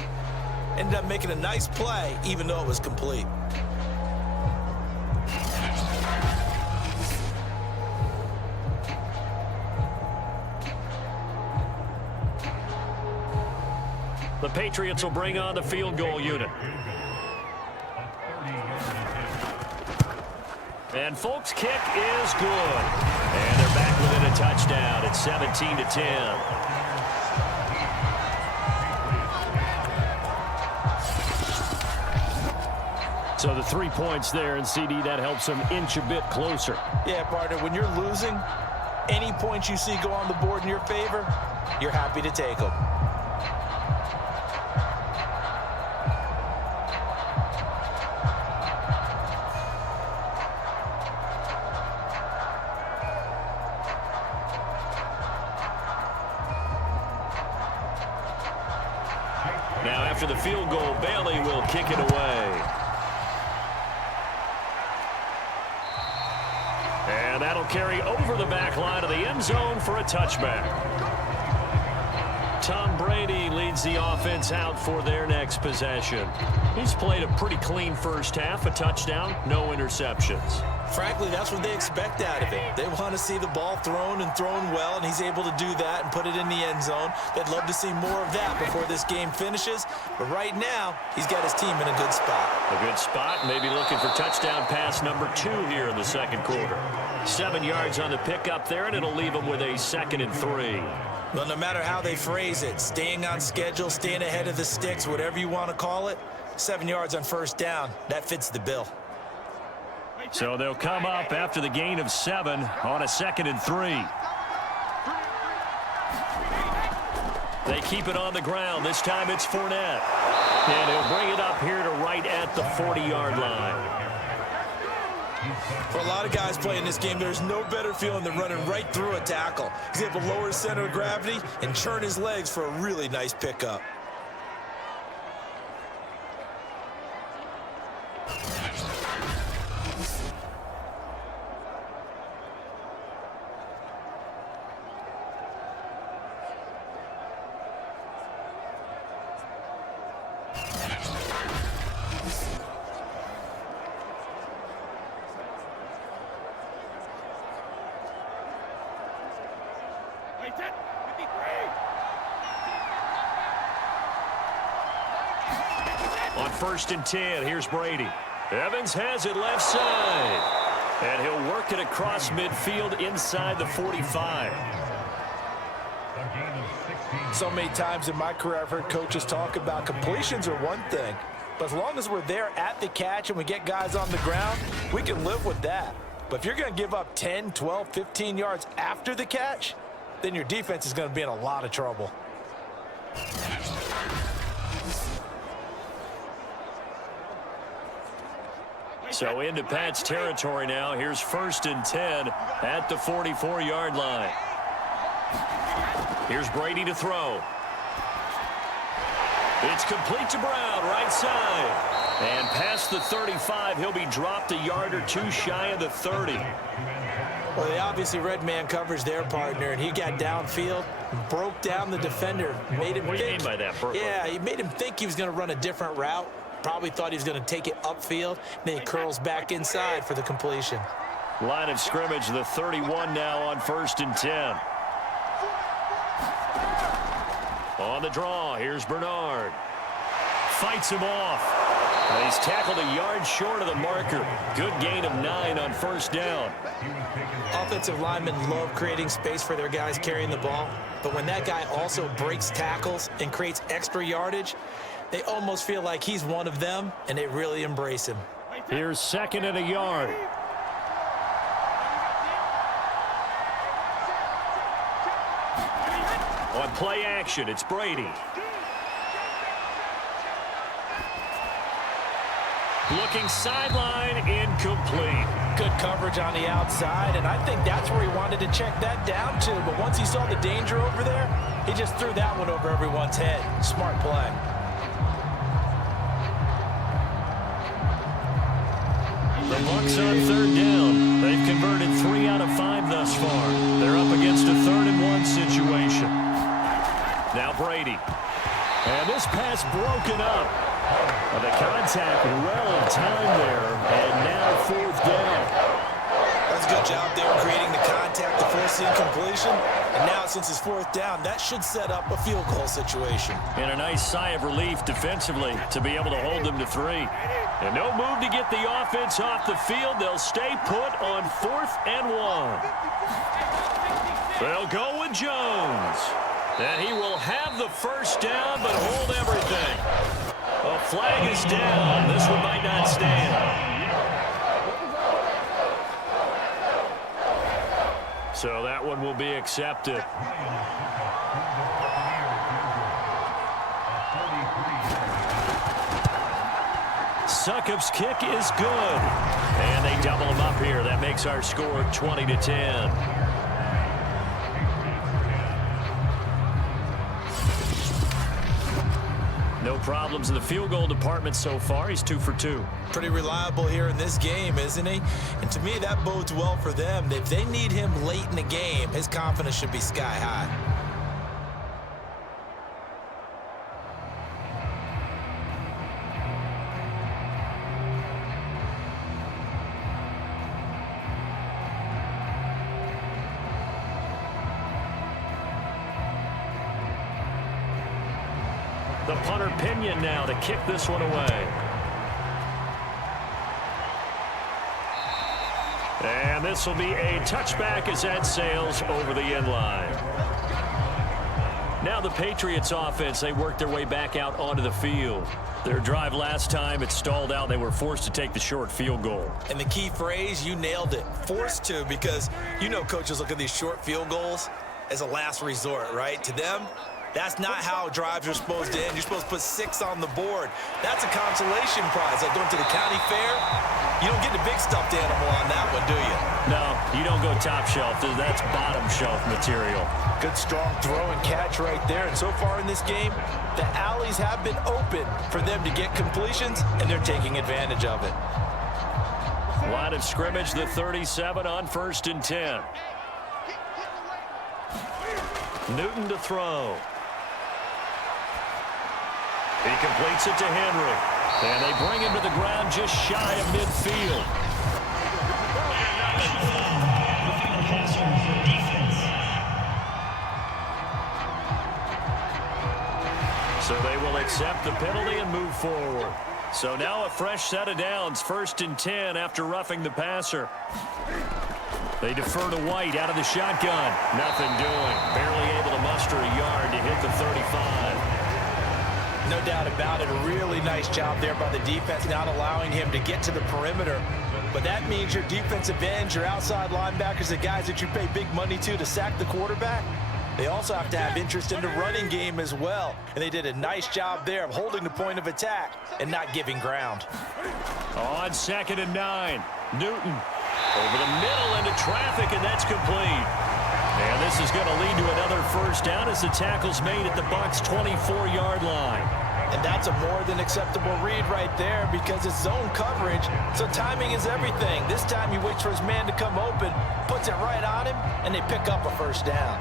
Ended up making a nice play, even though it was complete. The Patriots will bring on the field goal unit. And Folk's kick is good. And they're back within a touchdown at 17 to 10. So the 3 points there, and CD, that helps them inch a bit closer. Yeah, partner, when you're losing, any points you see go on the board in your favor, you're happy to take them. Now after the field goal, Bailey will kick it away. And that'll carry over the back line of the end zone for a touchback. Tom Brady leads the offense out for their next possession. He's played a pretty clean first half, a touchdown, no interceptions. Frankly, that's what they expect out of him. They want to see the ball thrown and thrown well, and he's able to do that and put it in the end zone. They'd love to see more of that before this game finishes. But right now, he's got his team in a good spot. A good spot, maybe looking for touchdown pass number 2 here in the second quarter. 7 yards on the pickup there, and it'll leave them with a 2nd and 3. Well, no matter how they phrase it, staying on schedule, staying ahead of the sticks, whatever you want to call it, 7 yards on 1st down, that fits the bill. So they'll come up after the gain of 7 on a 2nd and 3. They keep it on the ground. This time it's Fournette. And he'll bring it up here to right at the 40-yard line. For a lot of guys playing this game, there's no better feeling than running right through a tackle. He's able to lower his center of gravity and churn his legs for a really nice pickup. On 1st and 10, here's Brady. Evans has it left side. And he'll work it across midfield inside the 45. So many times in my career, I've heard coaches talk about completions are one thing, but as long as we're there at the catch and we get guys on the ground, we can live with that. But if you're going to give up 10, 12, 15 yards after the catch, then your defense is going to be in a lot of trouble. So into Pat's territory now. Here's 1st and 10 at the 44-yard line. Here's Brady to throw. It's complete to Brown, right side. And past the 35, he'll be dropped a yard or two shy of the 30. Well, they obviously read man coverage their partner, and he got downfield, broke down the defender, made him What do you think. mean by that, Burko? Yeah, he made him think he was going to run a different route. Probably thought he was going to take it upfield. Then he curls back inside for the completion. Line of scrimmage, the 31 now on 1st and 10. On the draw, here's Bernard. Fights him off. And he's tackled a yard short of the marker. Good gain of 9 on 1st down. Offensive linemen love creating space for their guys carrying the ball. But when that guy also breaks tackles and creates extra yardage, they almost feel like he's one of them, and they really embrace him. Here's 2nd and a yard. On play action, it's Brady. Looking sideline, incomplete. Good coverage on the outside, and I think that's where he wanted to check that down to. But once he saw the danger over there, he just threw that one over everyone's head. Smart play. The Bucs on 3rd down. They've converted 3 out of 5 thus far. They're up against a 3rd and 1 situation. Now Brady. And this pass broken up. The contact well in time there. And now 4th down. That's a good job there creating the contact, the forcing completion. And now since it's 4th down, that should set up a field goal situation. And a nice sigh of relief defensively to be able to hold them to 3. And no move to get the offense off the field. They'll stay put on 4th and 1. They'll go with Jones. And he will have the 1st down, but hold everything. A flag is down. This one might not stand. So that one will be accepted. Succop's kick is good. And they double him up here. That makes our score 20-10. No problems in the field goal department so far. He's 2 for 2. Pretty reliable here in this game, isn't he? And to me, that bodes well for them. If they need him late in the game, his confidence should be sky high. The punter Pinion now to kick this one away. And this will be a touchback as that sails over the end line. Now the Patriots offense, they work their way back out onto the field. Their drive last time, it stalled out. They were forced to take the short field goal. And the key phrase, you nailed it. Forced to, because you know coaches look at these short field goals as a last resort, right? To them, that's not how drives are supposed to end. You're supposed to put 6 on the board. That's a consolation prize. Like going to the county fair, you don't get the big stuffed animal on that one, do you? No, you don't go top shelf. That's bottom shelf material. Good, strong throw and catch right there. And so far in this game, the alleys have been open for them to get completions, and they're taking advantage of it. Line of scrimmage, the 37 on 1st and 10. Newton to throw. He completes it to Henry. And they bring him to the ground just shy of midfield. So they will accept the penalty and move forward. So now a fresh set of downs, 1st and 10 after roughing the passer. They defer to White out of the shotgun. Nothing doing. Barely able to muster a yard to hit the 35. No doubt about it. A really nice job there by the defense, not allowing him to get to the perimeter. But that means your defensive ends, your outside linebackers, the guys that you pay big money to sack the quarterback, they also have to have interest in the running game as well. And they did a nice job there of holding the point of attack and not giving ground. On 2nd and 9, Newton over the middle into traffic, and that's complete. And this is going to lead to another first down as the tackle's made at the Bucs' 24-yard line. And that's a more than acceptable read right there because it's zone coverage, so timing is everything. This time he waits for his man to come open, puts it right on him, and they pick up a first down.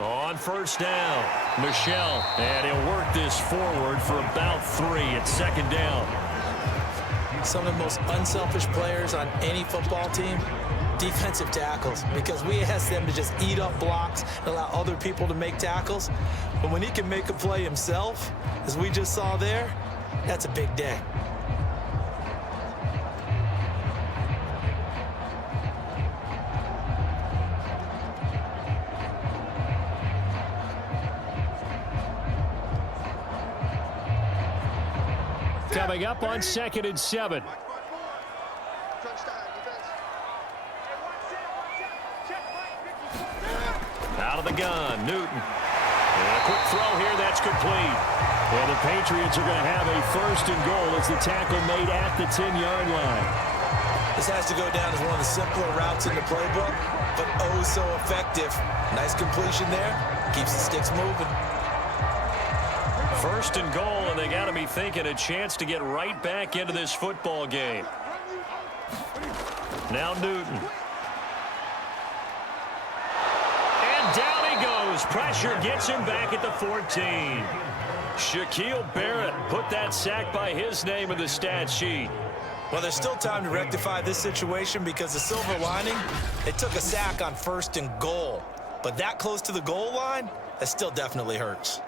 On first down, Michel, and he'll work this forward for about 3 at 2nd down. Some of the most unselfish players on any football team, defensive tackles, because we ask them to just eat up blocks and allow other people to make tackles. But when he can make a play himself, as we just saw there, that's a big day. Coming up on 2nd and 7. Out of the gun, Newton. And a quick throw here, that's complete. And the Patriots are going to have a 1st and goal as the tackle made at the 10-yard line. This has to go down as one of the simpler routes in the playbook, but oh so effective. Nice completion there. Keeps the sticks moving. 1st and goal, and they got to be thinking a chance to get right back into this football game. Now Newton. And down he goes. Pressure gets him back at the 14. Shaquille Barrett put that sack by his name in the stat sheet. Well, there's still time to rectify this situation because the silver lining, it took a sack on 1st and goal. But that close to the goal line, that still definitely hurts.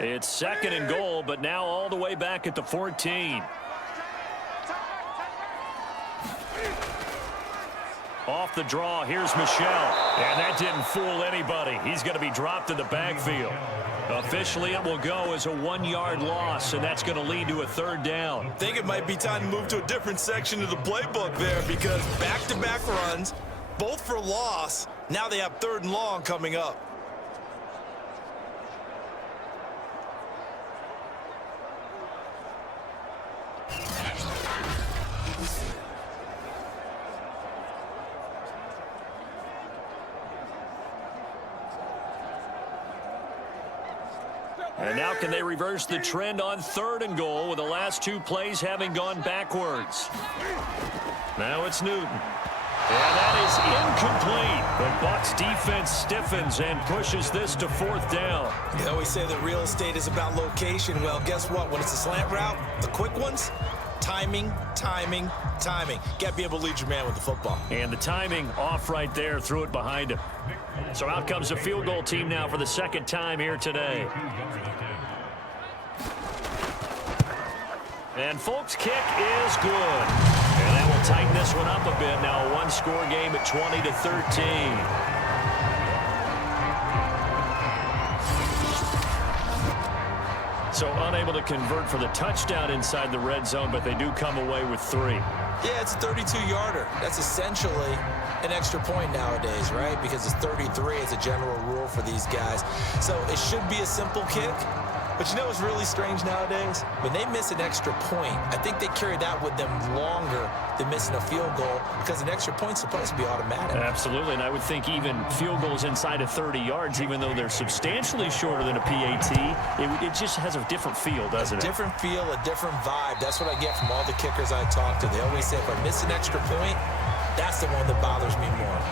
It's 2nd and goal, but now all the way back at the 14. Off the draw, here's Michel. And that didn't fool anybody. He's going to be dropped in the backfield. Officially, it will go as a 1-yard loss, and that's going to lead to a 3rd down. I think it might be time to move to a different section of the playbook there because back-to-back runs, both for loss. Now they have 3rd and long coming up. And now can they reverse the trend on 3rd and goal with the last 2 plays having gone backwards? Now it's Newton. And that is incomplete. The Bucs defense stiffens and pushes this to 4th down. They always say that real estate is about location. Well, guess what? When it's a slant route, the quick ones, timing, timing, timing. Got to be able to lead your man with the football. And the timing off right there, threw it behind him. So out comes the field goal team now for the 2nd time here today. And Folk's kick is good. And that will tighten this one up a bit. Now a 1-score game at 20-13. So unable to convert for the touchdown inside the red zone, but they do come away with 3. Yeah, it's a 32-yarder. That's essentially an extra point nowadays, right? Because it's 33 as a general rule for these guys. So it should be a simple kick. But you know what's really strange nowadays? When they miss an extra point, I think they carry that with them longer than missing a field goal because an extra point's supposed to be automatic. Absolutely, and I would think even field goals inside of 30 yards, even though they're substantially shorter than a PAT, it just has a different feel, doesn't it? A different feel, a different vibe. That's what I get from all the kickers I talk to. They always say if I miss an extra point, that's the one that bothers me more.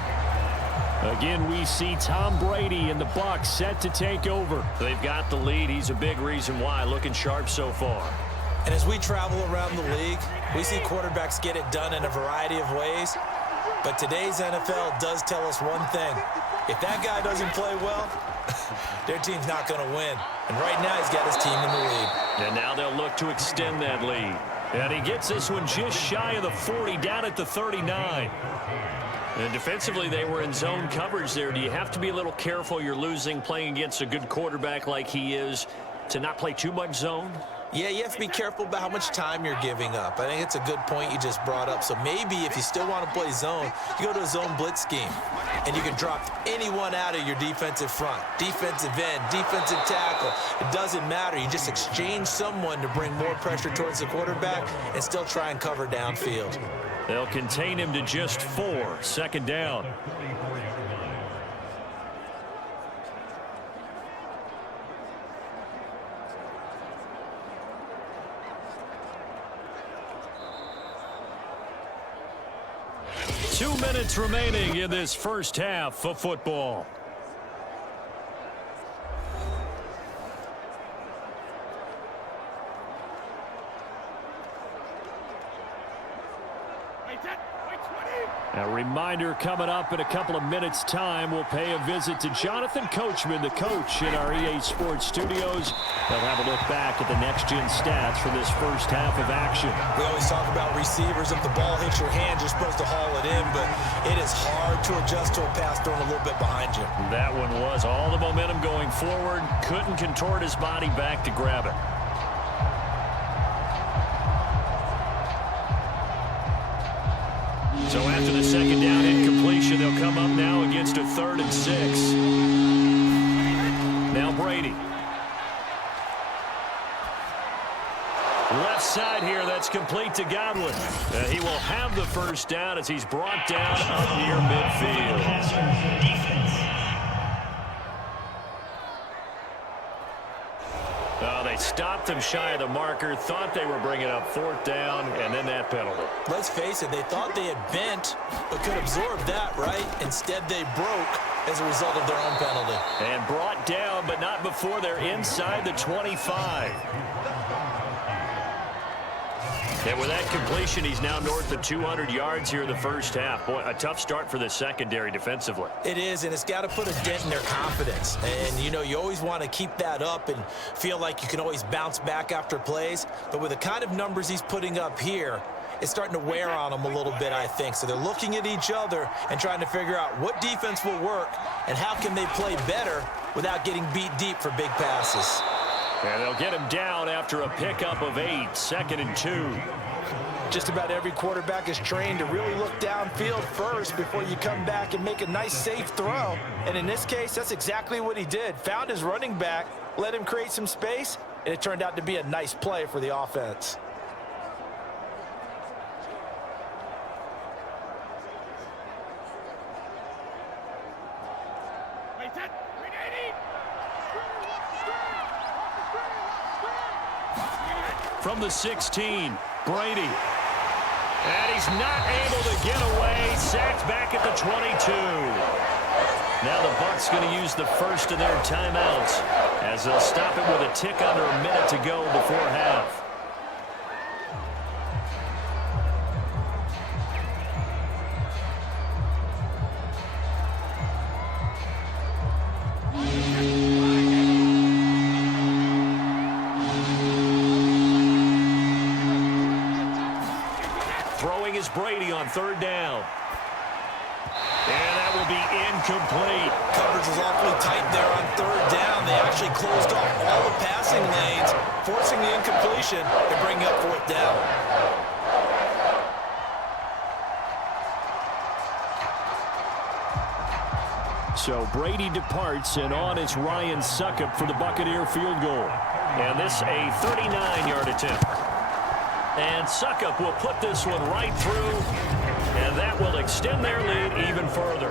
Again, we see Tom Brady and the Bucs set to take over. They've got the lead. He's a big reason why. Looking sharp so far. And as we travel around the league, We see quarterbacks get it done in a variety of ways, but today's NFL does tell us one thing. If that guy doesn't play well, their team's not going to win. And right now, he's got his team in the lead. And now they'll look to extend that lead. And he gets this one just shy of the 40, down at the 39. And defensively, they were in zone coverage there. Do you have to be a little careful? You're losing, playing against a good quarterback like he is, to not play too much zone? Yeah, you have to be careful about how much time you're giving up. I think it's a good point you just brought up. So maybe if you still want to play zone, you go to a zone blitz scheme, and you can drop anyone out of your defensive front, defensive end, defensive tackle. It doesn't matter. You just exchange someone to bring more pressure towards the quarterback and still try and cover downfield. They'll contain him to just 4, second down. Two minutes remaining in this first half of football. A reminder coming up in a couple of minutes' time. We'll pay a visit to Jonathan Coachman, the coach in our EA Sports studios. They'll have a look back at the next-gen stats for this first half of action. We always talk about receivers. If the ball hits your hand, you're supposed to haul it in, but it is hard to adjust to a pass thrown a little bit behind you. That one was all the momentum going forward. Couldn't contort his body back to grab it. So after the second down incompletion, they'll come up now against a 3rd and 6. Now Brady. Left side here, that's complete to Godwin. He will have the first down as he's brought down up near midfield. They stopped him shy of the marker, thought they were bringing up 4th down, and then that penalty. Let's face it, they thought they had bent, but could absorb that, right? Instead, they broke as a result of their own penalty. And brought down, but not before they're inside the 25. And with that completion, he's now north of 200 yards here in the first half. Boy, a tough start for the secondary defensively. It is, and it's got to put a dent in their confidence. And, you know, you always want to keep that up and feel like you can always bounce back after plays. But with the kind of numbers he's putting up here, it's starting to wear on them a little bit, I think. So they're looking at each other and trying to figure out what defense will work and how can they play better without getting beat deep for big passes. And they'll get him down after a pickup of 8, 2nd and 2. Just about every quarterback is trained to really look downfield first before you come back and make a nice, safe throw. And in this case, that's exactly what he did. Found his running back, let him create some space, and it turned out to be a nice play for the offense. From the 16, Brady. And he's not able to get away. Sacked back at the 22. Now the Bucs going to use the first of their timeouts as they'll stop it with a tick under a minute to go before half. Brady on 3rd down. And that will be incomplete. Coverage was awfully tight there on 3rd down. They actually closed off all the passing lanes, forcing the incompletion and bringing up 4th down. So Brady departs, and on is Ryan Succop for the Buccaneer field goal. And this a 39-yard attempt. And Succop will put this one right through, and that will extend their lead even further.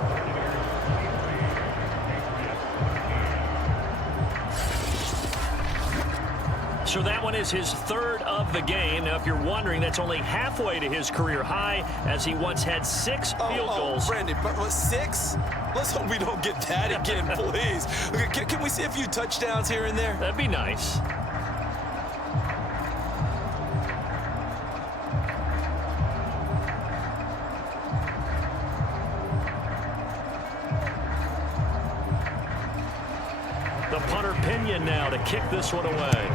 So that one is his 3rd of the game. Now, if you're wondering, that's only halfway to his career high, as he once had 6 field goals. Brandon, but 6? Let's hope we don't get that again, please. Can we see a few touchdowns here and there? That'd be nice. The punter Pinion now to kick this one away.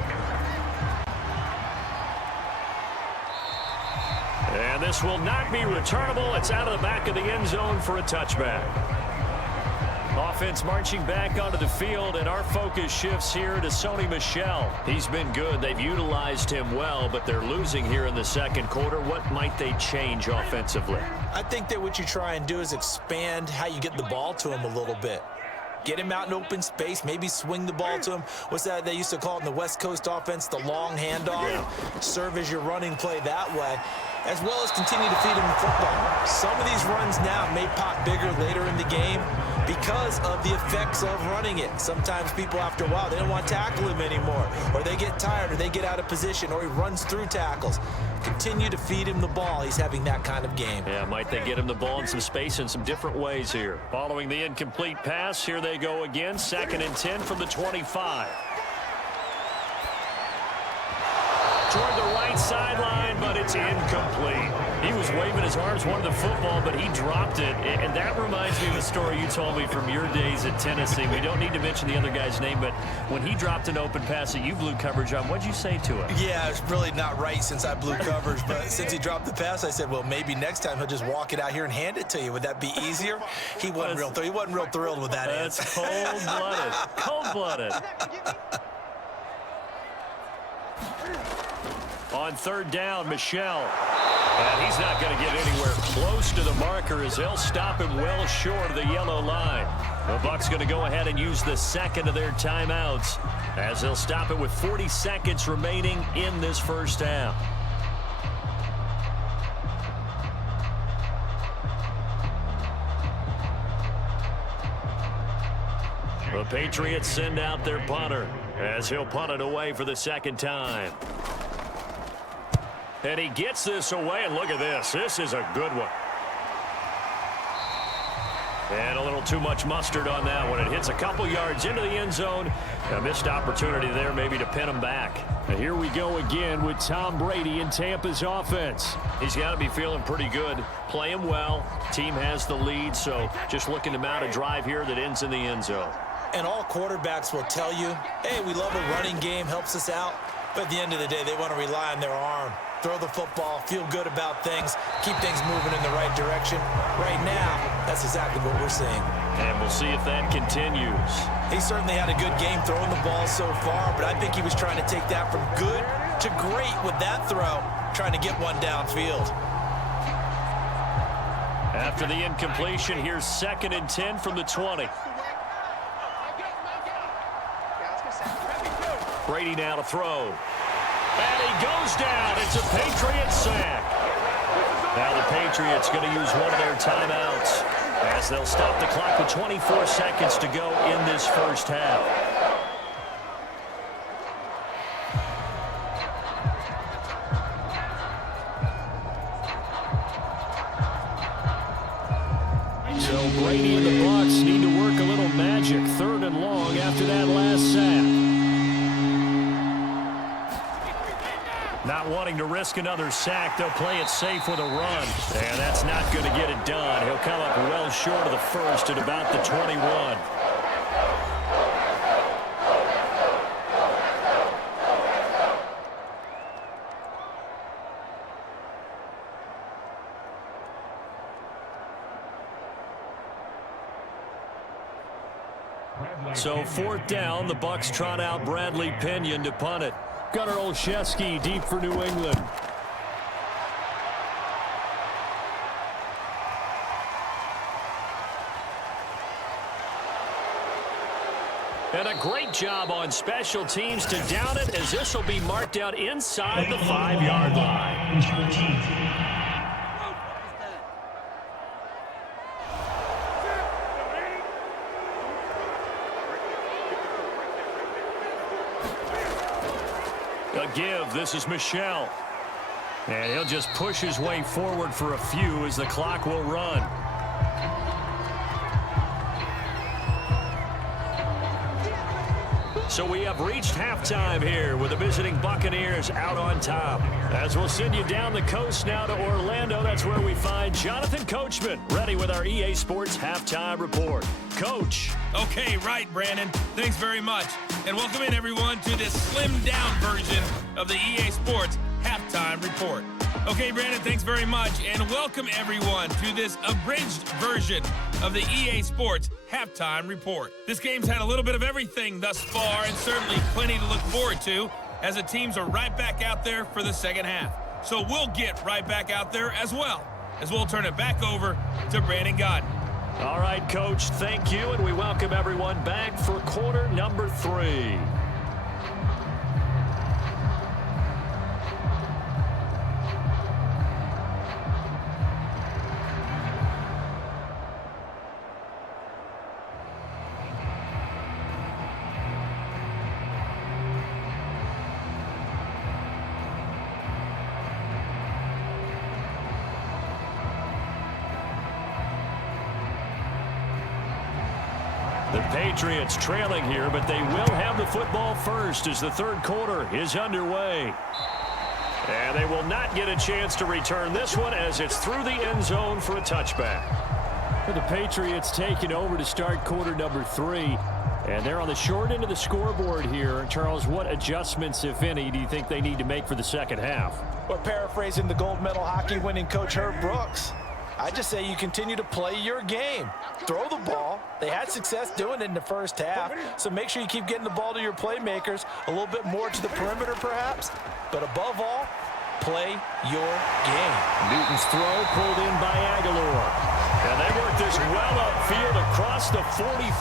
And this will not be returnable. It's out of the back of the end zone for a touchback. Offense marching back onto the field, and our focus shifts here to Sony Michel. He's been good. They've utilized him well, but they're losing here in the second quarter. What might they change offensively? I think that what you try and do is expand how you get the ball to him a little bit. Get him out in open space, maybe swing the ball to him. What's that they used to call it in the West Coast offense, the long handoff? Yeah. Serve as your running play that way, as well as continue to feed him the football. Some of these runs now may pop bigger later in the game because of the effects of running it. Sometimes people, after a while, they don't want to tackle him anymore, or they get tired, or they get out of position, or he runs through tackles. Continue to feed him the ball. He's having that kind of game. Yeah, might they get him the ball in some space in some different ways here. Following the incomplete pass, here they go again. 2nd and 10 from the 25. Toward the right sideline, but it's incomplete. He was waving his arms, wanted the football, but he dropped it. And that reminds me of a story you told me from your days at Tennessee. We don't need to mention the other guy's name, but when he dropped an open pass that you blew coverage on, what'd you say to him? Yeah, it's really not right since I blew coverage, but since he dropped the pass, I said, well, maybe next time he'll just walk it out here and hand it to you. Would that be easier? He wasn't real thrilled with that answer. That's cold-blooded. Cold-blooded. On 3rd down, Michel. And he's not going to get anywhere close to the marker as they'll stop him well short of the yellow line. The Bucs going to go ahead and use the 2nd of their timeouts as they'll stop it with 40 seconds remaining in this first half. The Patriots send out their punter as he'll punt it away for the 2nd time. And he gets this away, and look at this. This is a good one. And a little too much mustard on that one. It hits a couple yards into the end zone. A missed opportunity there maybe to pin him back. And here we go again with Tom Brady in Tampa's offense. He's got to be feeling pretty good. Playing well. Team has the lead, so just looking to mount a drive here that ends in the end zone. And all quarterbacks will tell you, hey, we love a running game, helps us out. But at the end of the day, they want to rely on their arm. Throw the football, feel good about things, keep things moving in the right direction. Right now, that's exactly what we're seeing. And we'll see if that continues. He certainly had a good game throwing the ball so far, but I think he was trying to take that from good to great with that throw, trying to get one downfield. After the incompletion, here's 2nd and 10 from the 20. Brady now to throw. And he goes down. It's a Patriots sack. Now the Patriots going to use one of their timeouts as they'll stop the clock with 24 seconds to go in this first half. So Brady and the Bucs need to work a little magic. 3rd and long after that last sack. Not wanting to risk another sack, they'll play it safe with a run. And that's not going to get it done. He'll come up well short of the first at about the 21. So 4th down, the Bucs trot out Bradley Pinion to punt it. Gunnar Olszewski deep for New England. And a great job on special teams to down it as this will be marked out inside the 5-yard line. A give. This is Michel. And he'll just push his way forward for a few as the clock will run. So we have reached halftime here with the visiting Buccaneers out on top. As we'll send you down the coast now to Orlando, that's where we find Jonathan Coachman, ready with our EA Sports Halftime Report. Coach. Okay, right, Brandon. Thanks very much. And welcome in, everyone, to this slimmed-down version of the EA Sports Halftime Report. Okay, Brandon, thanks very much. And welcome, everyone, to this abridged version of the EA Sports Halftime Report. This game's had a little bit of everything thus far, and certainly plenty to look forward to, as the teams are right back out there for the second half. So we'll get right back out there as well, as we'll turn it back over to Brandon Godden. All right, Coach, thank you, and we welcome everyone back for quarter number 3. The Patriots trailing here, but they will have the football first as the third quarter is underway. And they will not get a chance to return this one as it's through the end zone for a touchback. For the Patriots taking over to start quarter number 3. And they're on the short end of the scoreboard here. Charles, what adjustments, if any, do you think they need to make for the second half? Or paraphrasing the gold medal hockey winning coach Herb Brooks, I just say you continue to play your game. Throw the ball. They had success doing it in the first half, so make sure you keep getting the ball to your playmakers, a little bit more to the perimeter perhaps, but above all, play your game. Newton's throw pulled in by Aguilar. And they work this well upfield across the 45.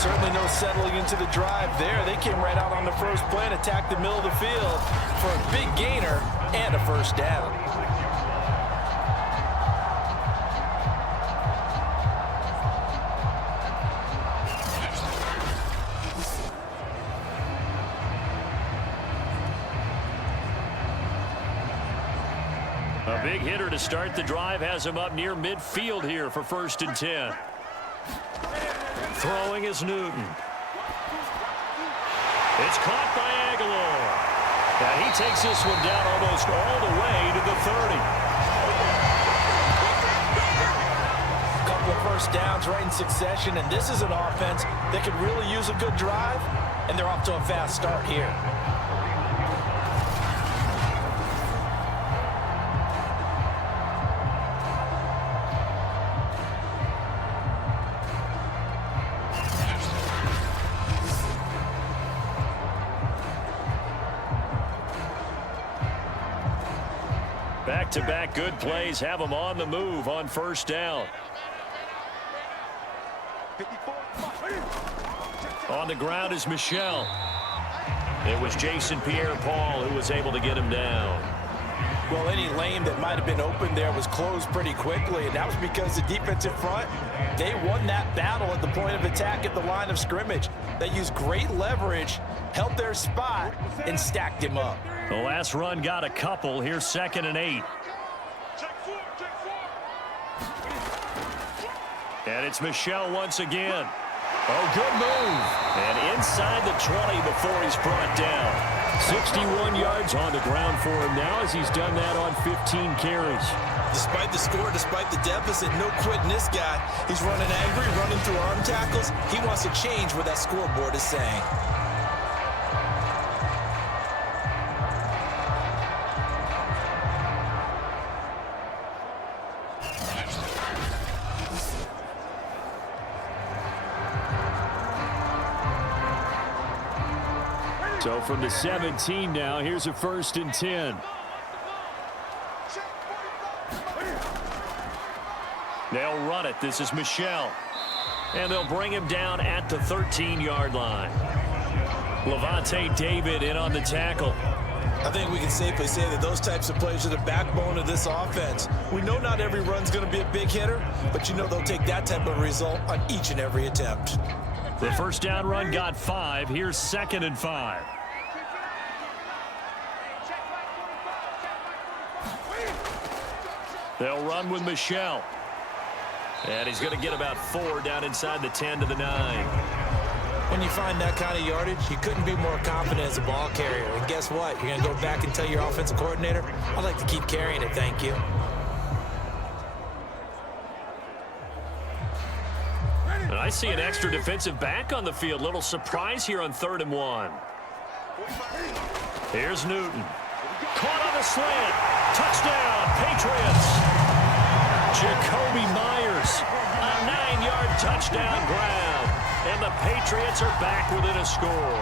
Certainly no settling into the drive there. They came right out on the first play and attacked the middle of the field for a big gainer and a first down. A big hitter to start the drive has him up near midfield here for 1st and 10. Throwing is Newton. It's caught by Aguilar. And he takes this one down almost all the way to the 30. A couple of first downs right in succession, and this is an offense that could really use a good drive, and they're off to a fast start here. Back-to-back good plays have them on the move on first down. On the ground is Michel. It was Jason Pierre-Paul who was able to get him down. Well, any lane that might have been open there was closed pretty quickly, and that was because the defensive front, they won that battle at the point of attack at the line of scrimmage. They used great leverage, held their spot, and stacked him up. The last run got a couple. Here's 2nd and 8. And it's Michel once again. Oh, good move. And inside the 20 before he's brought down. 61 yards on the ground for him now as he's done that on 15 carries. Despite the score, despite the deficit, no quitting this guy. He's running angry, running through arm tackles. He wants to change what that scoreboard is saying. So from the 17 now, here's a 1st and 10. They'll run it. This is Michel. And they'll bring him down at the 13-yard line. Levante David in on the tackle. I think we can safely say that those types of plays are the backbone of this offense. We know not every run's going to be a big hitter, but you know they'll take that type of result on each and every attempt. The first down run got 5. Here's 2nd and 5. They'll run with Michel. And he's going to get about 4 down inside the 10 to the 9. When you find that kind of yardage, you couldn't be more confident as a ball carrier. And guess what? You're going to go back and tell your offensive coordinator, I'd like to keep carrying it, thank you. And I see an extra defensive back on the field. Little surprise here on 3rd and 1. Here's Newton. Caught on the slant. Touchdown, Patriots. Jacoby Myers. A 9-yard touchdown grab. And the Patriots are back within a score.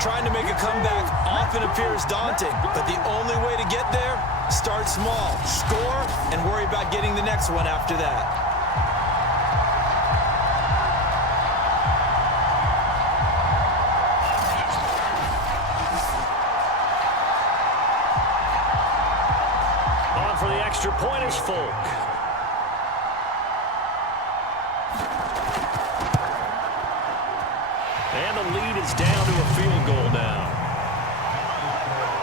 Trying to make a comeback often appears daunting, but the only way to get there, start small, score, and worry about getting the next one after that. On for the extra point is Folk. And the lead is down to a field goal now.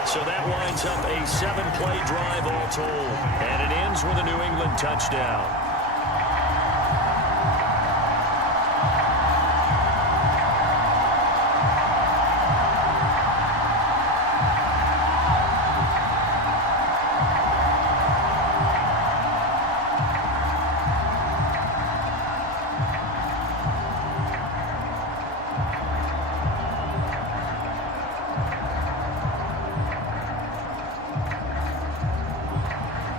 So that winds up a 7-play drive all told. And it ends with a New England touchdown.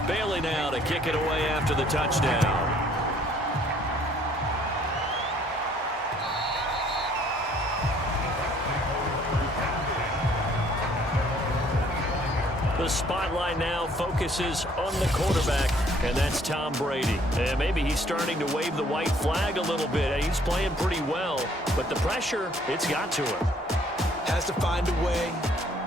Bailey now to kick it away after the touchdown. The spotlight now focuses on the quarterback, and that's Tom Brady. And maybe he's starting to wave the white flag a little bit. He's playing pretty well, but the pressure, it's got to him. Has to find a way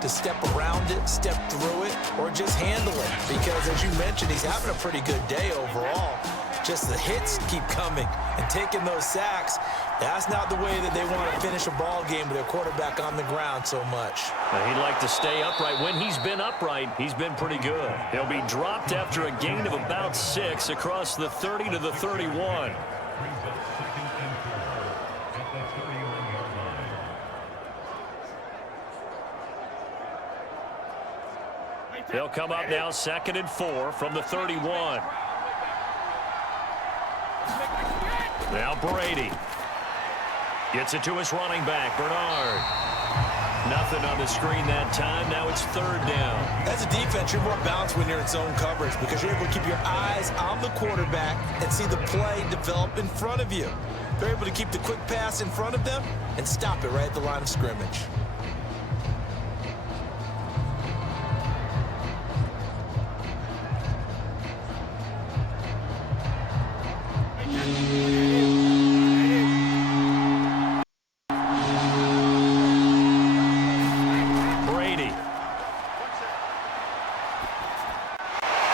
to step around it, step through it, or just handle it. Because, as you mentioned, he's having a pretty good day overall. Just the hits keep coming and taking those sacks. That's not the way that they want to finish a ball game with their quarterback on the ground so much. He'd like to stay upright. When he's been upright, he's been pretty good. He'll be dropped after a gain of about 6 across the 30 to the 31. They'll come up now 2nd and 4 from the 31. Now Brady gets it to his running back, Bernard. Nothing on the screen that time. Now it's 3rd down. As a defense, you're more balanced when you're in zone coverage because you're able to keep your eyes on the quarterback and see the play develop in front of you. They're able to keep the quick pass in front of them and stop it right at the line of scrimmage. Brady.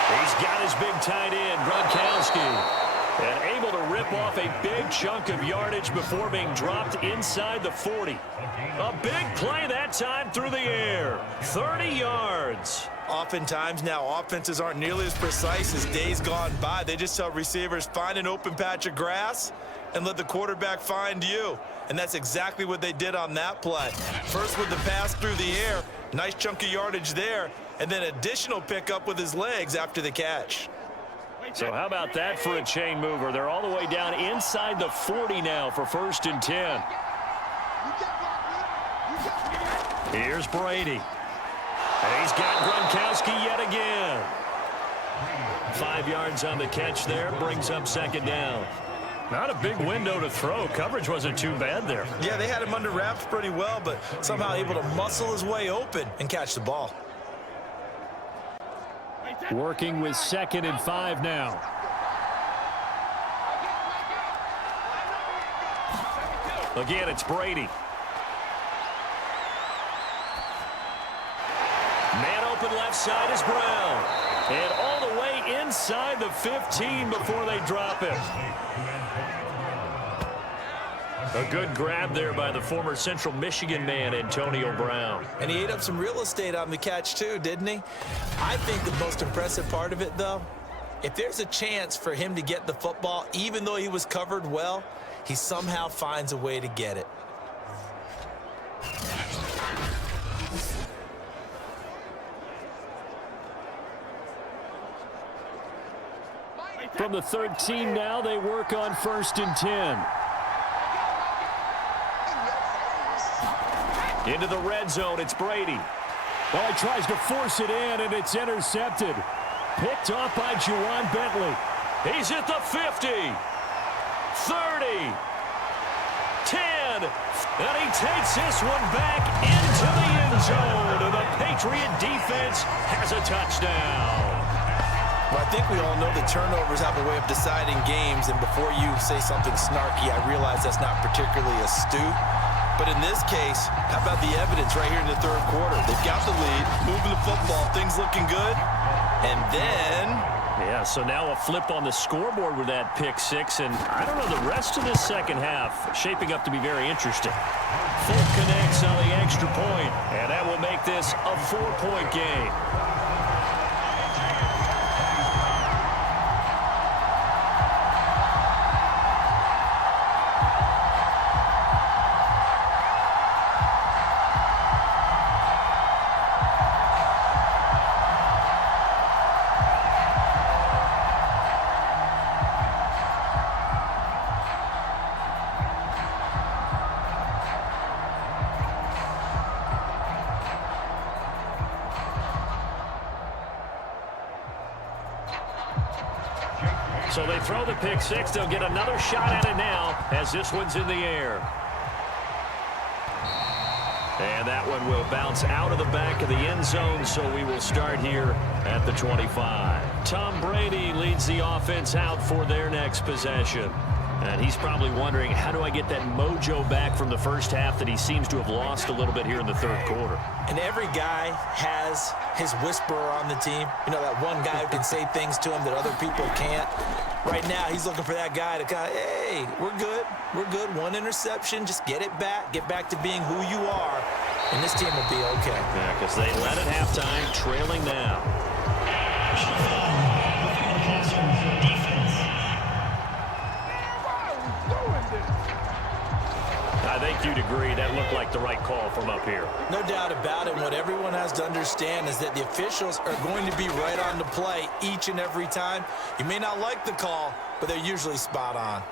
He's got his big tight end, Gronkowski. And able to rip off a big chunk of yardage before being dropped inside the 40. A big play that time through the air. 30 yards. Oftentimes now, offenses aren't nearly as precise as days gone by. They just tell receivers, find an open patch of grass and let the quarterback find you. And that's exactly what they did on that play. First with the pass through the air, nice chunk of yardage there, and then additional pickup with his legs after the catch. So how about that for a chain mover? They're all the way down inside the 40 now for 1st and 10. Here's Brady. And he's got Gronkowski yet again. 5 yards on the catch there, brings up 2nd down. Not a big window to throw. Coverage wasn't too bad there. Yeah, they had him under wraps pretty well, but somehow able to muscle his way open and catch the ball. Working with 2nd and 5 now. Again, it's Brady. Man open left side is Brown. And all the way inside the 15 before they drop him. A good grab there by the former Central Michigan man, Antonio Brown. And he ate up some real estate on the catch too, didn't he? I think the most impressive part of it, though, if there's a chance for him to get the football, even though he was covered well, he somehow finds a way to get it. From the 13 now, they work on 1st and 10. Into the red zone, it's Brady. Well, he tries to force it in, and it's intercepted. Picked off by Juwan Bentley. He's at the 50, 30, 10, and he takes this one back into the end zone, and the Patriot defense has a touchdown. Well, I think we all know that turnovers have a way of deciding games, and before you say something snarky, I realize that's not particularly astute. But in this case, how about the evidence right here in the third quarter? They've got the lead, moving the football, things looking good, and then... Yeah, so now a flip on the scoreboard with that pick six, and I don't know, the rest of this second half shaping up to be very interesting. Full connects on the extra point, and that will make this a 4-point game. So they throw the pick six. They'll get another shot at it now as this one's in the air. And that one will bounce out of the back of the end zone, so we will start here at the 25. Tom Brady leads the offense out for their next possession. And he's probably wondering, how do I get that mojo back from the first half that he seems to have lost a little bit here in the third quarter? And every guy has his whisperer on the team. You know, that one guy who can say things to him that other people can't. Right now, he's looking for that guy to kind of, hey, we're good. We're good. One interception. Just get it back. Get back to being who you are. And this team will be okay. Yeah, because they led at halftime, trailing now. I think you'd agree that looked like the right call from up here. No doubt about it. What everyone has to understand is that the officials are going to be right on the play each and every time. You may not like the call, but they're usually spot on.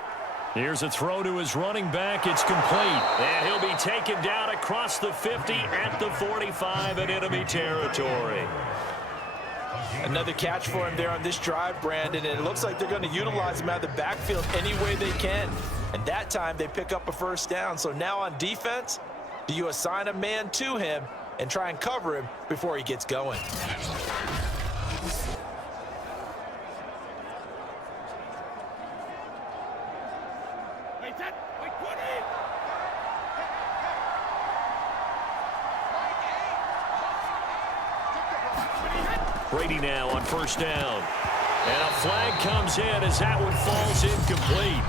Here's a throw to his running back. It's complete. And he'll be taken down across the 50 at the 45 in enemy territory. Another catch for him there on this drive, Brandon, and it looks like they're going to utilize him out of the backfield any way they can. And that time they pick up a first down. So now on defense, do you assign a man to him and try and cover him before he gets going? Brady now on first down. And a flag comes in as that one falls incomplete.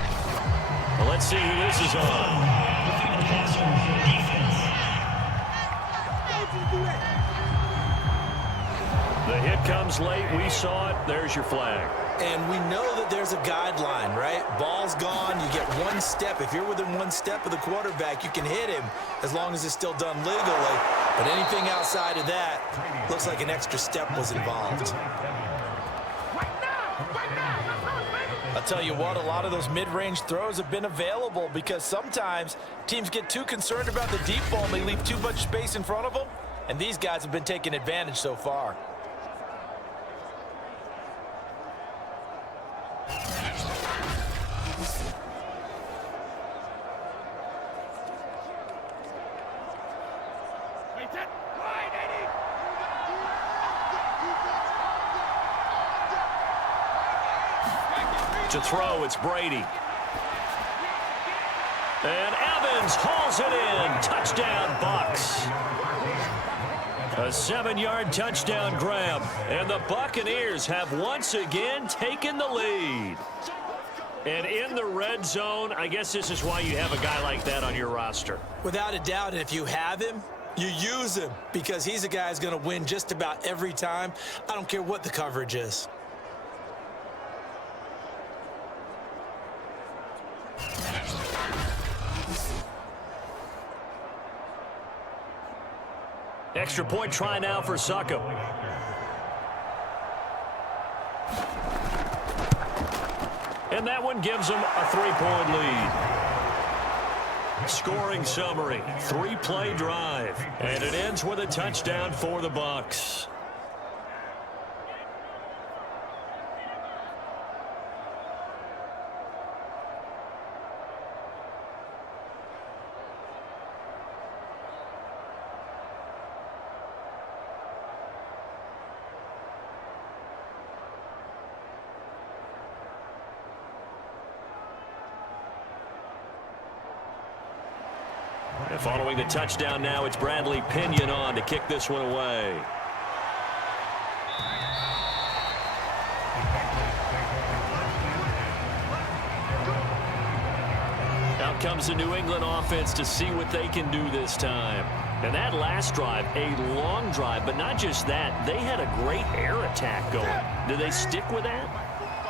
Well, let's see who this is on. The hit comes late. We saw it. There's your flag. And we know that there's a guideline, right? Ball's gone. You get one step. If you're within one step of the quarterback, you can hit him as long as it's still done legally. But anything outside of that looks like an extra step was involved. I'll tell you what, a lot of those mid-range throws have been available because sometimes teams get too concerned about the deep ball and they leave too much space in front of them. And these guys have been taking advantage so far. To throw, it's Brady. And Evans hauls it in. Touchdown, Bucs. A 7-yard touchdown grab. And the Buccaneers have once again taken the lead. And in the red zone, I guess this is why you have a guy like that on your roster. Without a doubt, and if you have him, you use him because he's a guy who's going to win just about every time. I don't care what the coverage is. Extra point try now for Suckup. And that one gives them a 3-point lead. Scoring summary, 3-play drive. And it ends with a touchdown for the Bucs. And following the touchdown now, it's Bradley Pinion on to kick this one away. Out comes the New England offense to see what they can do this time. And that last drive, a long drive, but not just that. They had a great air attack going. Do they stick with that?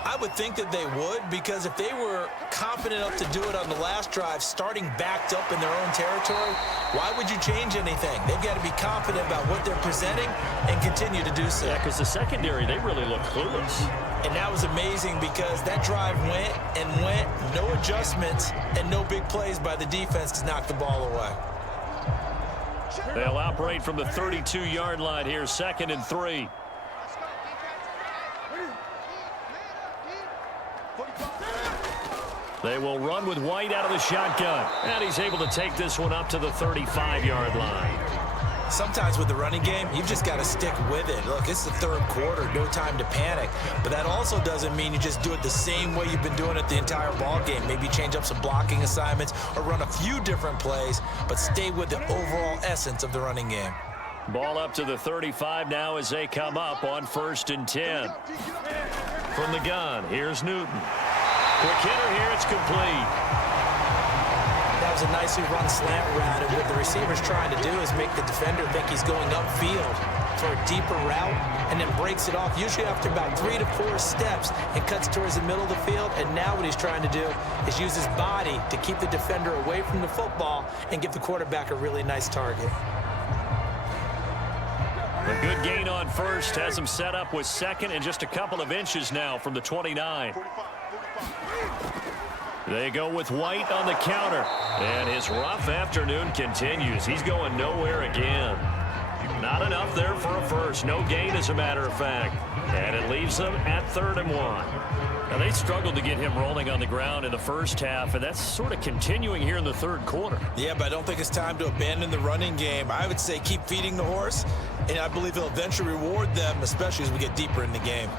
I would think that they would, because if they were confident enough to do it on the last drive, starting backed up in their own territory, why would you change anything? They've got to be confident about what they're presenting and continue to do so. Yeah, because the secondary, they really look clueless. And that was amazing because that drive went and went, no adjustments, and no big plays by the defense to knock the ball away. They'll operate from the 32-yard line here, 2nd and 3. They will run with White out of the shotgun. And he's able to take this one up to the 35-yard line. Sometimes with the running game, you've just got to stick with it. Look, it's the third quarter, no time to panic. But that also doesn't mean you just do it the same way you've been doing it the entire ball game. Maybe change up some blocking assignments or run a few different plays, but stay with the overall essence of the running game. Ball up to the 35 now as they come up on 1st and 10. From the gun, here's Newton. Quick hitter here, it's complete. That was a nicely run slant route, and what the receiver's trying to do is make the defender think he's going upfield for a deeper route and then breaks it off, usually after about 3 to 4 steps, and cuts towards the middle of the field. And now what he's trying to do is use his body to keep the defender away from the football and give the quarterback a really nice target. A good gain on 1st has him set up with 2nd and just a couple of inches now from the 29. They go with White on the counter. And his rough afternoon continues. He's going nowhere again. Not enough there for a first. No gain, as a matter of fact. And it leaves them at 3rd and 1. Now, they struggled to get him rolling on the ground in the first half, and that's sort of continuing here in the 3rd quarter. Yeah, but I don't think it's time to abandon the running game. I would say keep feeding the horse, and I believe he'll eventually reward them, especially as we get deeper in the game.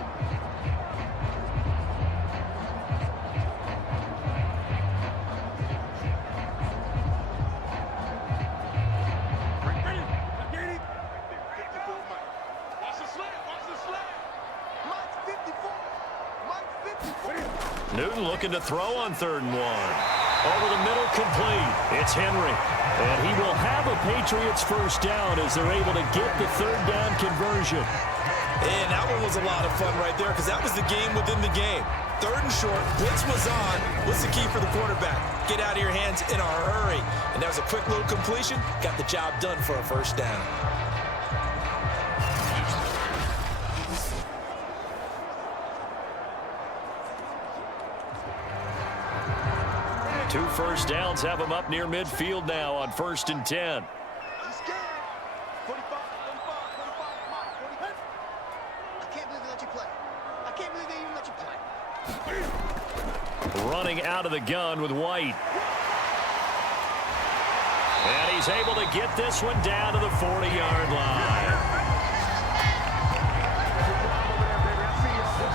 Newton looking to throw on 3rd and 1. Over the middle, complete. It's Henry. And he will have a Patriots first down as they're able to get the 3rd down conversion. And that one was a lot of fun right there because that was the game within the game. 3rd and short, blitz was on. What's the key for the quarterback? Get out of your hands in a hurry. And that was a quick little completion. Got the job done for a first down. 2 first downs have him up near midfield now on 1st and 10. Running out of the gun with White. And he's able to get this one down to the 40-yard line.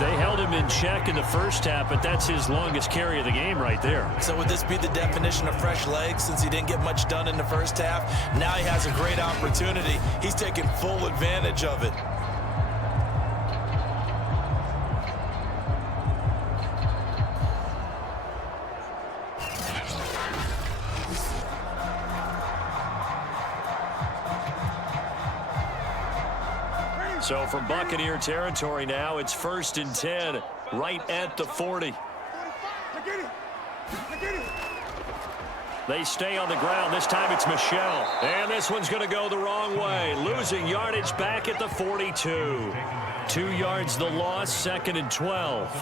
They held him in check in the first half, but that's his longest carry of the game right there. So would this be the definition of fresh legs since he didn't get much done in the first half? Now he has a great opportunity. He's taking full advantage of it. So from Buccaneer territory now, it's 1st and 10, right at the 40. They stay on the ground. This time it's Michel. And this one's going to go the wrong way. Losing yardage back at the 42. 2 yards the loss, 2nd and 12.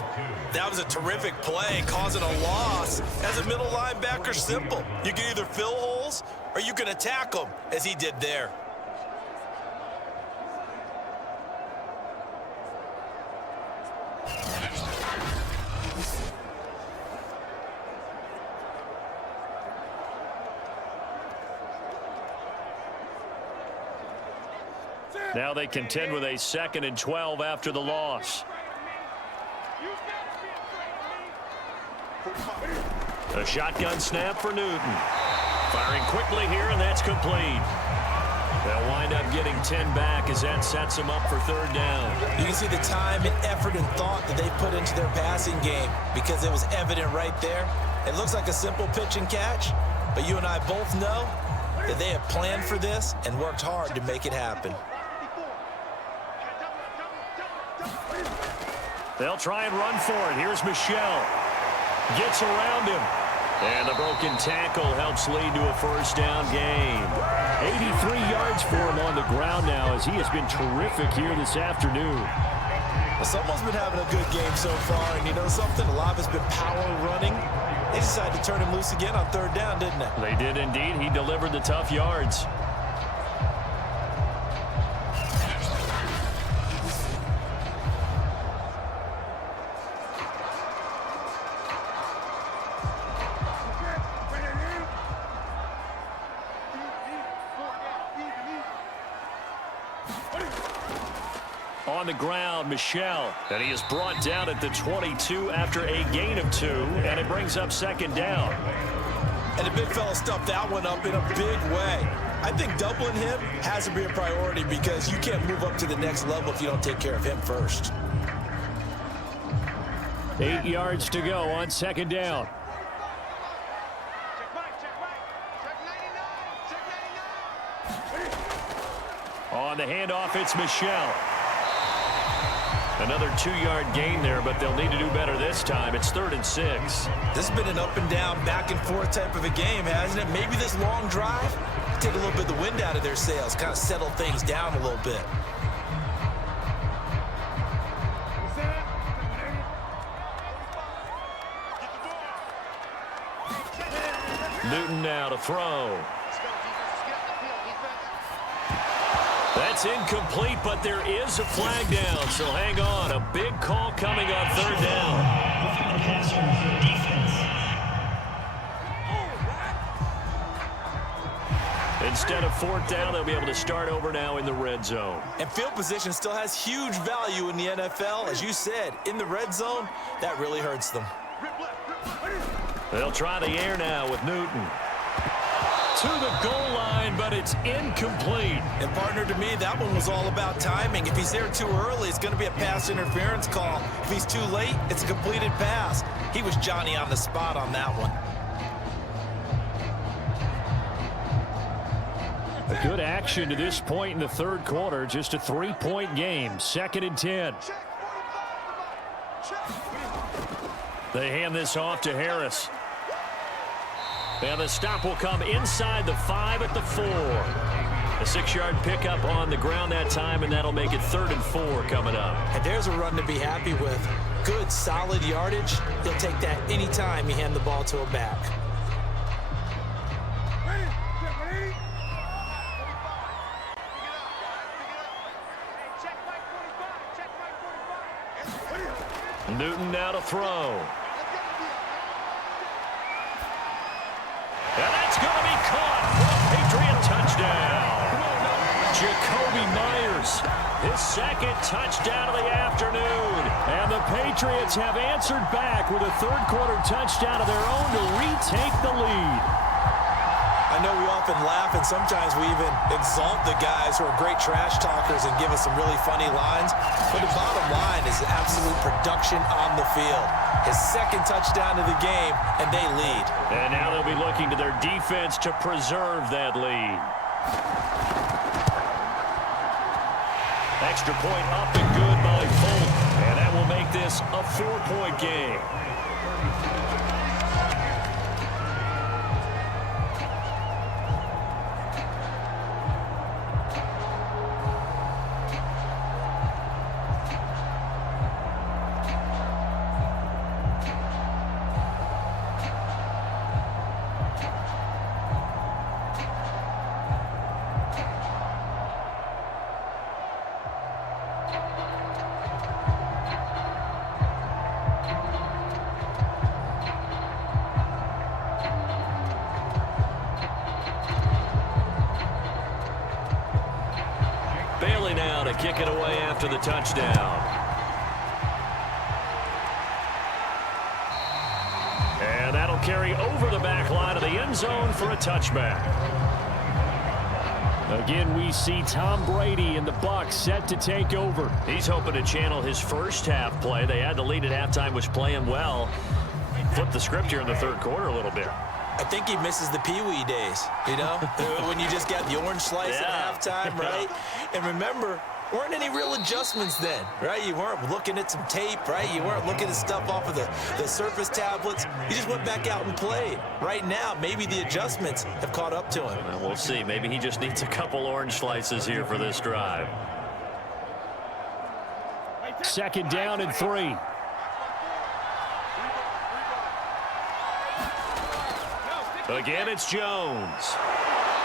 That was a terrific play, causing a loss. As a middle linebacker, simple. You can either fill holes or you can attack them, as he did there. Now they contend with a 2nd and 12 after the loss. A shotgun snap for Newton. Firing quickly here, and that's complete. They'll wind up getting 10 back as that sets them up for 3rd down. You can see the time and effort and thought that they put into their passing game because it was evident right there. It looks like a simple pitch and catch, but you and I both know that they have planned for this and worked hard to make it happen. They'll try and run for it. Here's Michel. Gets around him. And the broken tackle helps lead to a 1st down gain. 83 yards for him on the ground now as he has been terrific here this afternoon. Well, someone's been having a good game so far, and you know something? A lot of it's been power running. They decided to turn him loose again on 3rd down, didn't they? They did indeed. He delivered the tough yards. On the ground, Michel, and he is brought down at the 22 after a gain of 2, and it brings up 2nd down. And the big fella stuffed that one up in a big way. I think doubling him has to be a priority because you can't move up to the next level if you don't take care of him first. 8 yards to go on 2nd down. On the handoff, it's Michel. Another 2-yard gain there, but they'll need to do better this time. It's 3rd and 6. This has been an up and down, back and forth type of a game, hasn't it? Maybe this long drive, take a little bit of the wind out of their sails, kind of settle things down a little bit. Newton now to throw. That's incomplete, but there is a flag down, so hang on. A big call coming on 3rd down. Instead of 4th down, they'll be able to start over now in the red zone. And field position still has huge value in the NFL. As you said, in the red zone, that really hurts them. They'll try the air now with Newton. To the goal line, but it's incomplete. And partner, to me, that one was all about timing. If he's there too early, it's going to be a pass interference call. If he's too late, it's a completed pass. He was Johnny on the spot on that one. A good action to this point in the 3rd quarter. Just a 3-point game. 2nd and 10. They hand this off to Harris. And the stop will come inside the 5 at the 4. A 6-yard pickup on the ground that time, and that'll make it 3rd and 4 coming up. And there's a run to be happy with. Good, solid yardage. He'll take that anytime you hand the ball to a back. Newton now to throw. And that's going to be caught for a Patriot touchdown. Jacoby Myers, his 2nd touchdown of the afternoon. And the Patriots have answered back with a 3rd quarter touchdown of their own to retake the lead. I know we often laugh, and sometimes we even exalt the guys who are great trash talkers and give us some really funny lines. But the bottom line is absolute production on the field. His 2nd touchdown of the game, and they lead. And now they'll be looking to their defense to preserve that lead. Extra point up and good by Fulton. And that will make this a 4-point game. to kick it away after the touchdown. And that'll carry over the back line of the end zone for a touchback. Again, we see Tom Brady and the Bucs set to take over. He's hoping to channel his first half play. They had the lead at halftime, was playing well. Flip the script here in the third quarter a little bit. I think he misses the Pee-wee days, you know, when you just got the orange slice at halftime, right? And remember, weren't any real adjustments then, right? You weren't looking at some tape, right? You weren't looking at stuff off of the Surface tablets. You just went back out and played. Right now, maybe the adjustments have caught up to him. Well, we'll see. Maybe he just needs a couple orange slices here for this drive. 2nd down and 3. Again, it's Jones.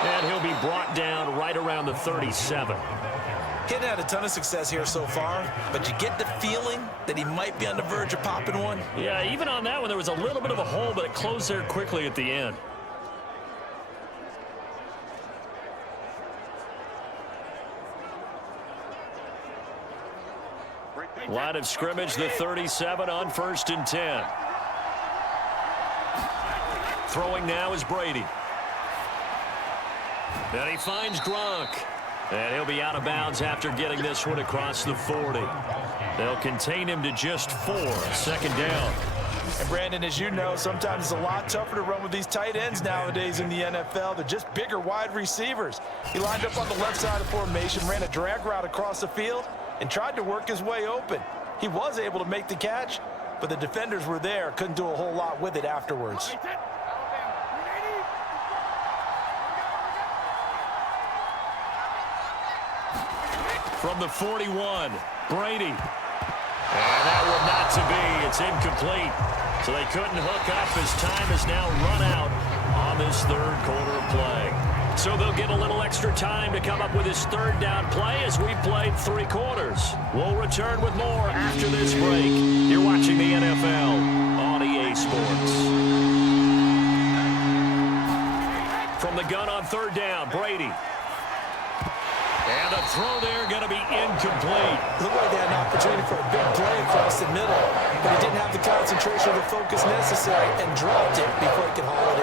And he'll be brought down right around the 37. He's had a ton of success here so far, but you get the feeling that he might be on the verge of popping one. Yeah, even on that one, there was a little bit of a hole, but it closed there quickly at the end. Line of scrimmage, the 37 on 1st and 10. Throwing now is Brady. And he finds Gronk. And he'll be out of bounds after getting this one across the 40. They'll contain him to just 4. 2nd down. And Brandon, as you know, sometimes it's a lot tougher to run with these tight ends nowadays in the NFL. They're just bigger wide receivers. He lined up on the left side of the formation, ran a drag route across the field, and tried to work his way open. He was able to make the catch, but the defenders were there, couldn't do a whole lot with it afterwards. From the 41, Brady. And that one not to be. It's incomplete. So they couldn't hook up as time has now run out on this third quarter of play. So they'll get a little extra time to come up with his 3rd down play as we played 3 quarters. We'll return with more after this break. You're watching the NFL on EA Sports. From the gun on 3rd down, Brady. And the throw there going to be incomplete. Looked like they had an opportunity for a big play across the middle, but he didn't have the concentration or the focus necessary and dropped it before he could haul it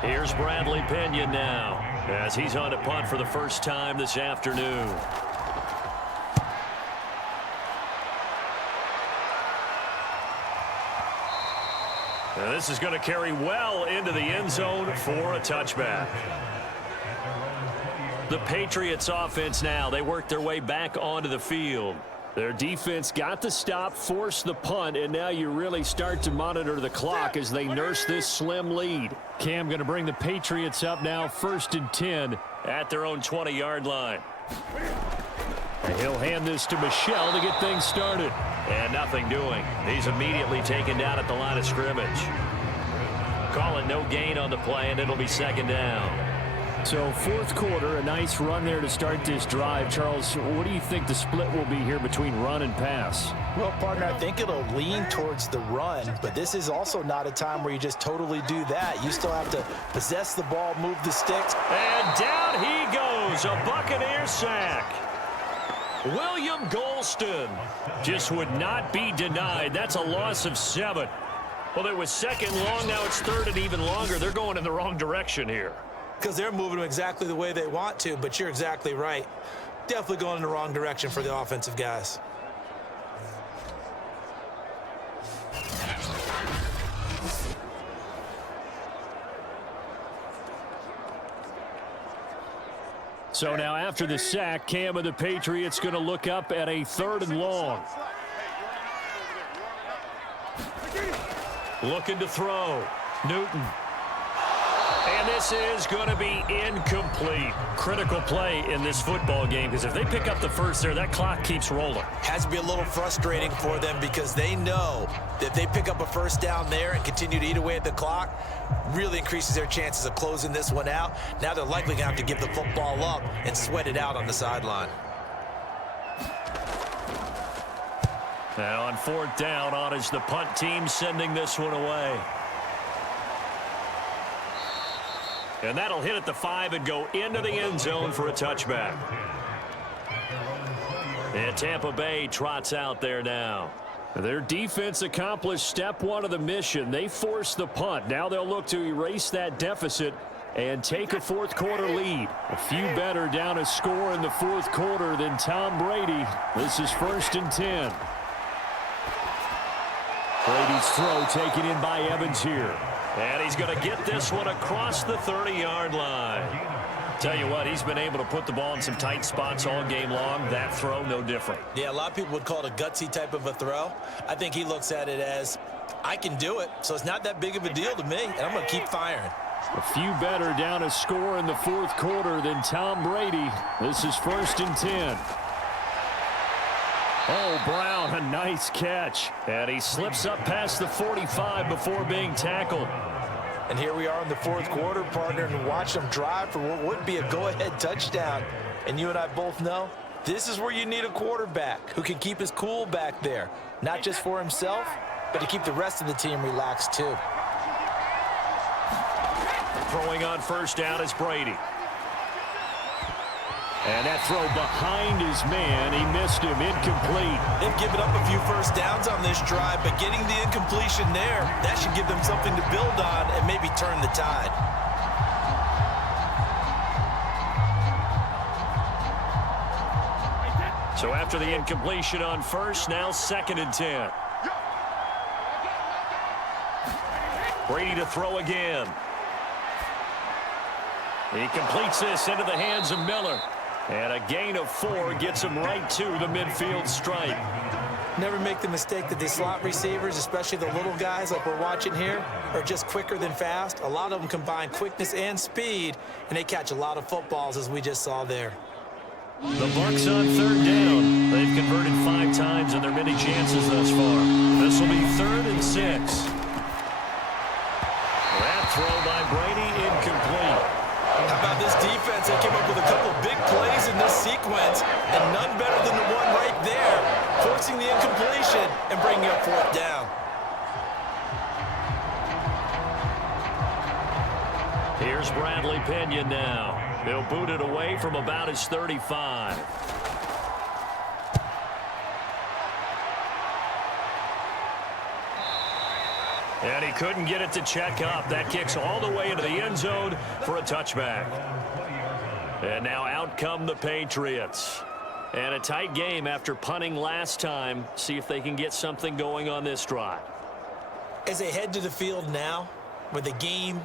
in. Here's Bradley Pena now as he's on to punt for the first time this afternoon. And this is going to carry well into the end zone for a touchback. The Patriots offense now, they work their way back onto the field. Their defense got the stop, forced the punt, and now you really start to monitor the clock as they nurse this slim lead. Cam going to bring the Patriots up now, 1st and 10 at their own 20-yard line. And he'll hand this to Michel to get things started. And nothing doing. He's immediately taken down at the line of scrimmage. Call it no gain on the play, and it'll be 2nd down. So 4th quarter, a nice run there to start this drive. Charles, what do you think the split will be here between run and pass? Well, partner, I think it'll lean towards the run, but this is also not a time where you just totally do that. You still have to possess the ball, move the sticks. And down he goes, a Buccaneer sack. William Golston just would not be denied. That's a loss of 7. Well, it was 2nd long. Now it's 3rd and even longer. They're going in the wrong direction here. Because they're moving them exactly the way they want to, but you're exactly right. Definitely going in the wrong direction for the offensive guys. So now after the sack, Cam of the Patriots going to look up at a 3rd and long. Looking to throw. Newton. And this is going to be incomplete. Critical play in this football game, because if they pick up the first there, that clock keeps rolling. Has to be a little frustrating for them because they know that if they pick up a 1st down there and continue to eat away at the clock, really increases their chances of closing this one out. Now they're likely going to have to give the football up and sweat it out on the sideline. Now on 4th down, on is the punt team sending this one away. And that'll hit at the 5 and go into the end zone for a touchback. And Tampa Bay trots out there now. Their defense accomplished step one of the mission. They forced the punt. Now they'll look to erase that deficit and take a fourth quarter lead. A few better down a score in the fourth quarter than Tom Brady. This is 1st and 10. Brady's throw taken in by Evans here. And he's going to get this one across the 30-yard line. Tell you what, he's been able to put the ball in some tight spots all game long. That throw, no different. Yeah, a lot of people would call it a gutsy type of a throw. I think he looks at it as, I can do it, so it's not that big of a deal to me, and I'm going to keep firing. A few better down a score in the fourth quarter than Tom Brady. This is 1st and 10. Oh, Brown, a nice catch. And he slips up past the 45 before being tackled. And here we are in the fourth quarter, partner, and watch them drive for what would be a go-ahead touchdown. And you and I both know this is where you need a quarterback who can keep his cool back there, not just for himself, but to keep the rest of the team relaxed too. Throwing on first down is Brady. And that throw behind his man, he missed him, incomplete. They've given up a few first downs on this drive, but getting the incompletion there, that should give them something to build on and maybe turn the tide. So after the incompletion on first, now 2nd and 10. Brady to throw again. He completes this into the hands of Miller. And a gain of 4 gets him right to the midfield stripe. Never make the mistake that the slot receivers, especially the little guys like we're watching here, are just quicker than fast. A lot of them combine quickness and speed, and they catch a lot of footballs, as we just saw there. The Bucs on 3rd down. They've converted 5 times in their many chances thus far. This will be 3rd and 6. That throw by Brady incomplete. How about this defense? They came up with a couple big plays in this sequence, and none better than the one right there, forcing the incompletion and bringing up 4th down. Here's Bradley Pinion now. He'll boot it away from about his 35. And he couldn't get it to check up. That kicks all the way into the end zone for a touchback. And now out come the Patriots. And a tight game after punting last time. See if they can get something going on this drive. As they head to the field now, with the game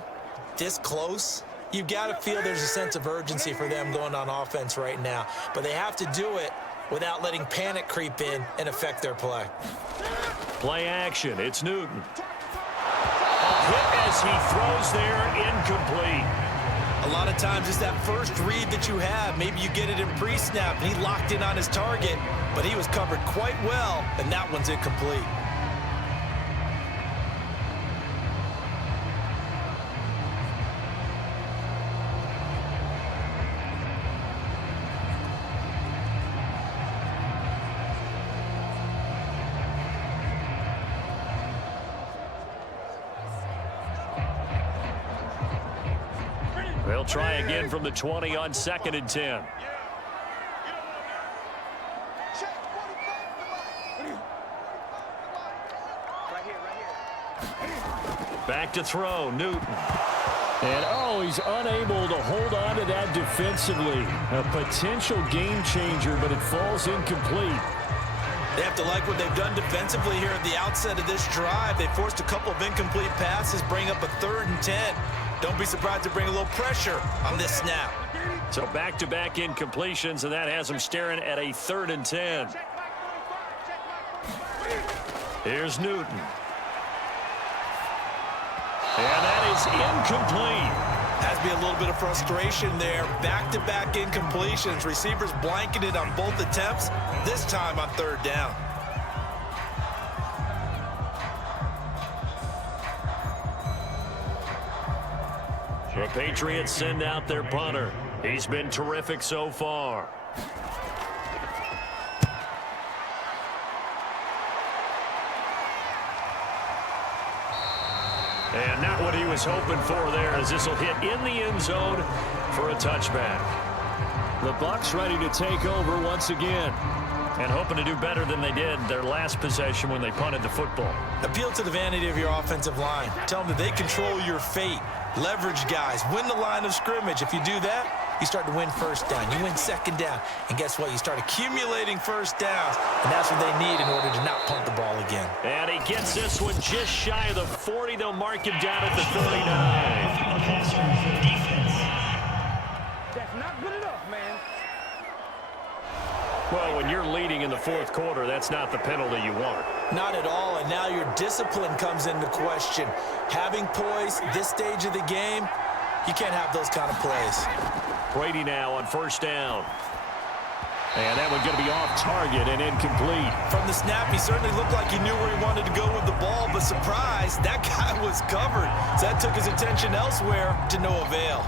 this close, you've got to feel there's a sense of urgency for them going on offense right now. But they have to do it without letting panic creep in and affect their play. Play action. It's Newton. Hit as he throws there, incomplete. A lot of times it's that first read that you have. Maybe you get it in pre-snap, and he locked in on his target, but he was covered quite well, and that one's incomplete. They'll try again from the 20 on 2nd and 10. Back to throw, Newton. And, oh, he's unable to hold on to that defensively. A potential game changer, but it falls incomplete. They have to like what they've done defensively here at the outset of this drive. They forced a couple of incomplete passes, bring up a 3rd and 10. Don't be surprised to bring a little pressure on this snap. So back-to-back incompletions, and that has them staring at a 3rd and 10. Here's Newton. And that is incomplete. Has to be a little bit of frustration there. Back-to-back incompletions. Receivers blanketed on both attempts, this time on 3rd down. The Patriots send out their punter. He's been terrific so far. And not what he was hoping for there, as this will hit in the end zone for a touchback. The Bucs ready to take over once again, and hoping to do better than they did their last possession when they punted the football. Appeal to the vanity of your offensive line. Tell them that they control your fate. Leverage guys. Win the line of scrimmage. If you do that, you start to win first down. You win second down. And guess what? You start accumulating first downs. And that's what they need in order to not punt the ball again. And he gets this one just shy of the 40. They'll mark him down at the 39. That's not good enough, man. Well, when you're leading in the fourth quarter, that's not the penalty you want. Not at all, and now your discipline comes into question. Having poise this stage of the game, you can't have those kind of plays. Brady now on first down. And that one going to be off target and incomplete. From the snap, he certainly looked like he knew where he wanted to go with the ball, but surprise, that guy was covered. So that took his attention elsewhere to no avail.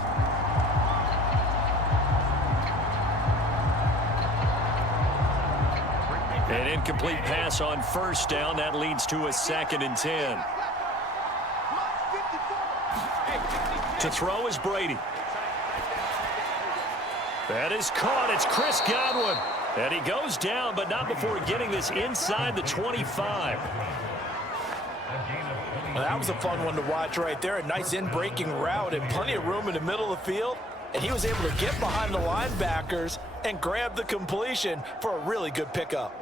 An incomplete pass on first down. That leads to a 2nd and 10. To throw is Brady. That is caught. It's Chris Godwin. And he goes down, but not before getting this inside the 25. Well, that was a fun one to watch right there. A nice in-breaking route and plenty of room in the middle of the field. And he was able to get behind the linebackers and grab the completion for a really good pickup.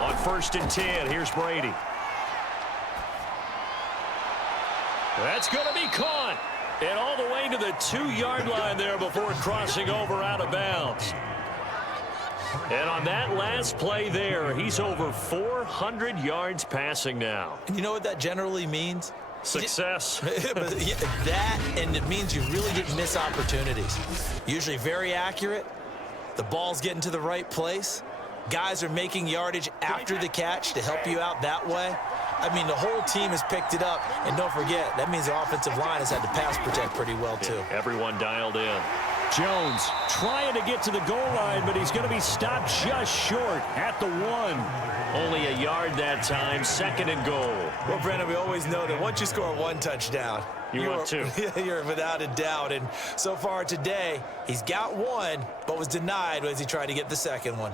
On 1st and 10, here's Brady. That's going to be caught. And all the way to the 2-yard line there before crossing over out of bounds. And on that last play there, he's over 400 yards passing now. And you know what that generally means? Success. But yeah, that, and it means you really didn't miss opportunities. Usually very accurate. The ball's getting to the right place. Guys are making yardage after the catch to help you out that way. I mean, the whole team has picked it up. And don't forget, that means the offensive line has had to pass protect pretty well, too. Yeah, everyone dialed in. Jones trying to get to the goal line, but he's going to be stopped just short at the 1. Only a yard that time, 2nd and goal. Well, Brandon, we always know that once you score 1 touchdown, you want 2. You're without a doubt. And so far today, he's got 1, but was denied as he tried to get the 2nd one.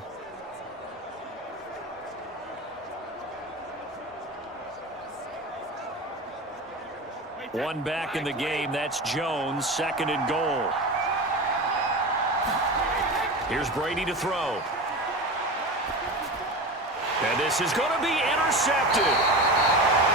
One back in the game. That's Jones. 2nd and goal. Here's Brady to throw. And this is going to be intercepted.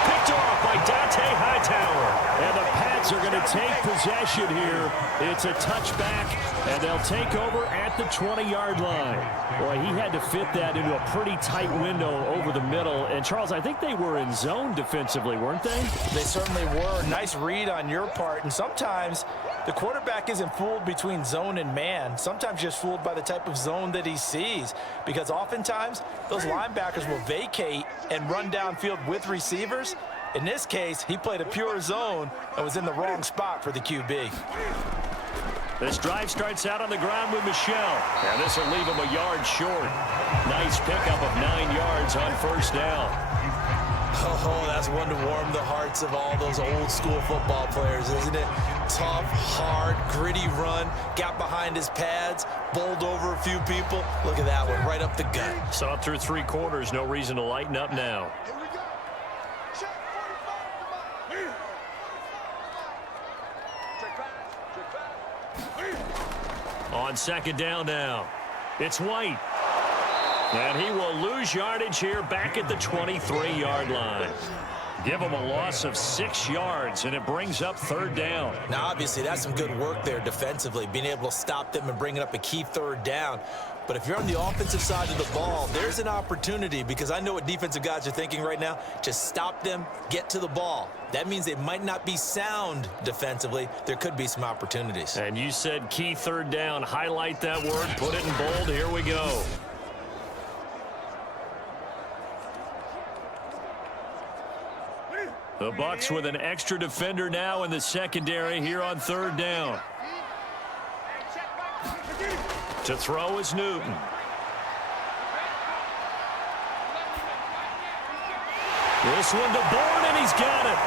Picked off by Dante Hightower. And the Pats are going to take possession here. It's a touchback, and they'll take over at the 20-yard line. Boy, he had to fit that into a pretty tight window over the middle. And, Charles, I think they were in zone defensively, weren't they? They certainly were. Nice read on your part. And sometimes the quarterback isn't fooled between zone and man. Sometimes just fooled by the type of zone that he sees. Because oftentimes, those linebackers will vacate and run downfield with receivers. In this case, he played a pure zone and was in the wrong spot for the QB. This drive starts out on the ground with Michelle. And this will leave him a yard short. Nice pickup of 9 yards on first down. Oh, that's one to warm the hearts of all those old school football players, isn't it? Tough, hard, gritty run. Got behind his pads, bowled over a few people. Look at that one, right up the gut. Saw it through 3 quarters. No reason to lighten up now. On 2nd down now, it's White. And he will lose yardage here back at the 23-yard line. Give him a loss of 6 yards, and it brings up 3rd down. Now, obviously, that's some good work there defensively, being able to stop them and bringing up a key 3rd down. But if you're on the offensive side of the ball, there's an opportunity, because I know what defensive guys are thinking right now. Just stop them, get to the ball. That means they might not be sound defensively. There could be some opportunities. And you said key 3rd down. Highlight that word, put it in bold. Here we go. The Bucs with an extra defender now in the secondary here on third down. To throw is Newton. This one to Bourne, and he's got it.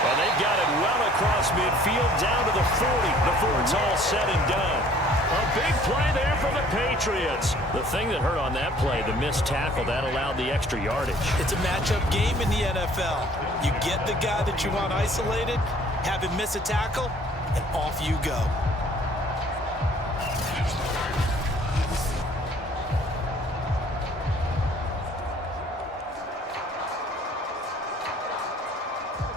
And they've got it well across midfield down to the 40 before it's all said and done. A big play there for the Patriots. The thing that hurt on that play, the missed tackle, that allowed the extra yardage. It's a matchup game in the NFL. You get the guy that you want isolated, have him miss a tackle, and off you go.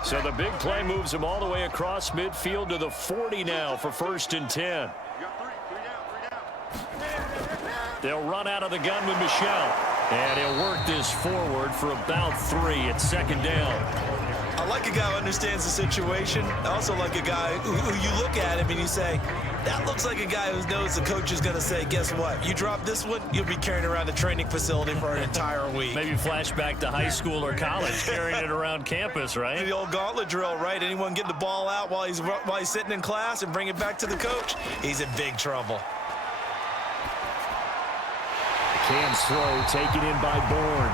So the big play moves him all the way across midfield to the 40 now for 1st and 10. They'll run out of the gun with Michel. And he'll work this forward for about 3 at 2nd down. I like a guy who understands the situation. I also like a guy who you look at him and you say, that looks like a guy who knows the coach is going to say, guess what? You drop this one, you'll be carrying around the training facility for an entire week. Maybe flashback to high school or college, carrying it around campus, right? The old gauntlet drill, right? Anyone get the ball out while he's sitting in class and bring it back to the coach, he's in big trouble. Cam's throw taken in by Bourne.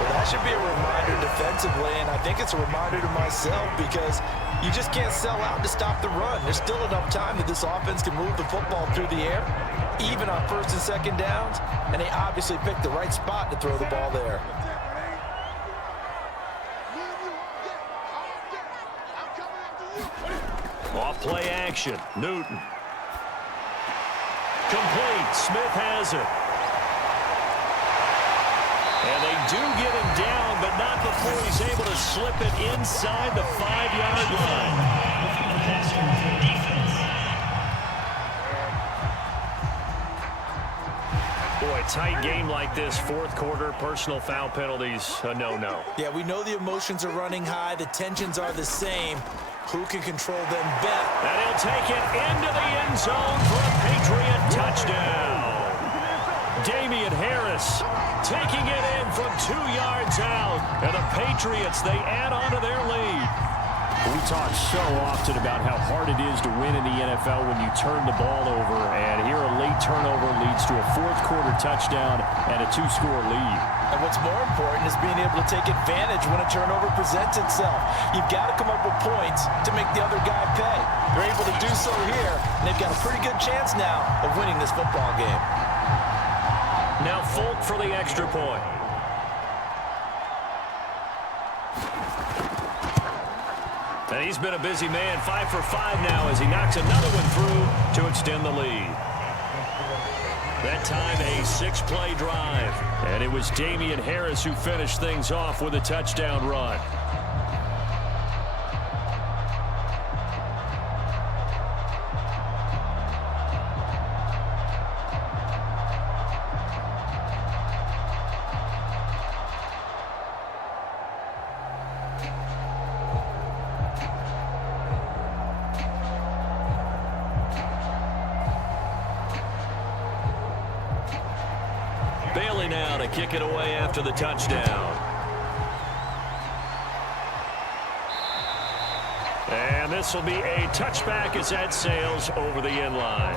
Well, that should be a reminder defensively, and I think it's a reminder to myself because you just can't sell out to stop the run. There's still enough time that this offense can move the football through the air, even on 1st and 2nd downs, and they obviously picked the right spot to throw the ball there. Off play action. Newton. Complete. Smith has it. And they do get him down, but not before he's able to slip it inside the 5-yard line. Boy, tight game like this, 4th quarter, personal foul penalties, a no-no. Yeah, we know the emotions are running high. The tensions are the same. Who can control them better? And he'll take it into the end zone for a Patriot touchdown. Damian Harris taking it in from 2 yards out. And the Patriots, they add on to their lead. We talk so often about how hard it is to win in the NFL when you turn the ball over. And here a late turnover leads to a 4th quarter touchdown and a 2-score lead. And what's more important is being able to take advantage when a turnover presents itself. You've got to come up with points to make the other guy pay. They're able to do so here, and they've got a pretty good chance now of winning this football game. Now Folk for the extra point. And he's been a busy man, 5 for 5 now as he knocks another one through to extend the lead. That time a 6-play drive. And it was Damian Harris who finished things off with a touchdown run. Bailey now to kick it away after the touchdown. And this will be a touchback as that sails over the end line.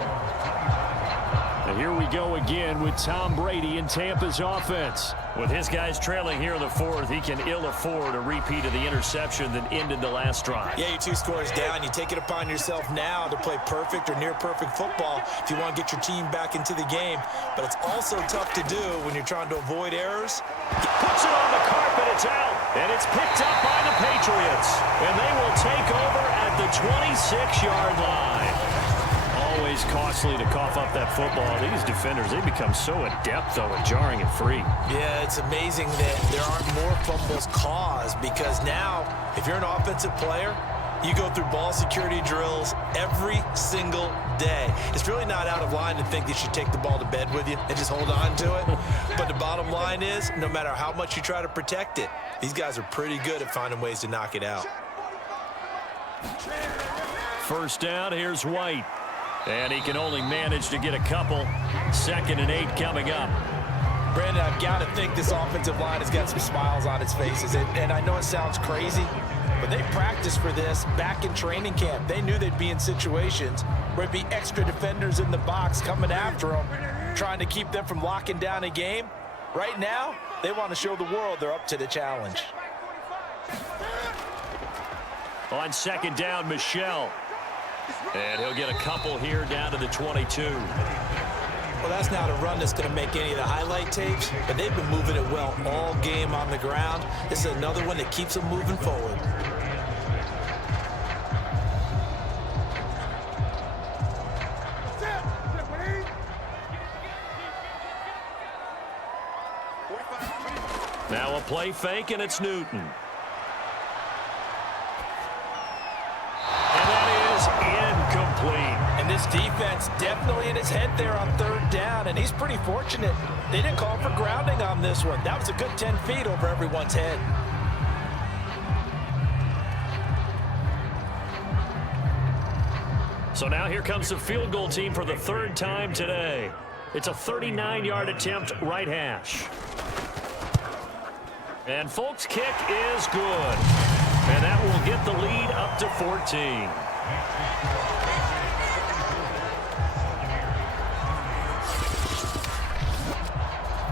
And here we go again with Tom Brady in Tampa's offense. With his guys trailing here in the 4th, he can ill afford a repeat of the interception that ended the last drive. Yeah, you're 2 scores down. You take it upon yourself now to play perfect or near perfect football if you want to get your team back into the game. But it's also tough to do when you're trying to avoid errors. He puts it on the carpet. It's out. And it's picked up by the Patriots. And they will take over at the 26-yard line. Always costly to cough up that football. These defenders, they become so adept, though, at jarring it free. Yeah, it's amazing that there aren't more fumbles caused because now, if you're an offensive player, you go through ball security drills every single day. It's really not out of line to think that you should take the ball to bed with you and just hold on to it. But the bottom line is, no matter how much you try to protect it, these guys are pretty good at finding ways to knock it out. First down, here's White. And he can only manage to get a couple. 2nd and 8 coming up. Brandon, I've got to think this offensive line has got some smiles on its faces. And I know it sounds crazy, but they practiced for this back in training camp. They knew they'd be in situations where it'd be extra defenders in the box coming after them, trying to keep them from locking down a game. Right now, they want to show the world they're up to the challenge. On second down, Michel. And he'll get a couple here down to the 22. Well, that's not a run that's going to make any of the highlight tapes, but they've been moving it well all game on the ground. This is another one that keeps them moving forward. Now a play fake, and it's Newton. And that is incomplete. And this defense definitely in his head there on third down, and he's pretty fortunate. They didn't call for grounding on this one. That was a good 10 feet over everyone's head. So now here comes the field goal team for the third time today. It's a 39-yard attempt, right hash. And Folk's kick is good. And that will get the lead up to 14.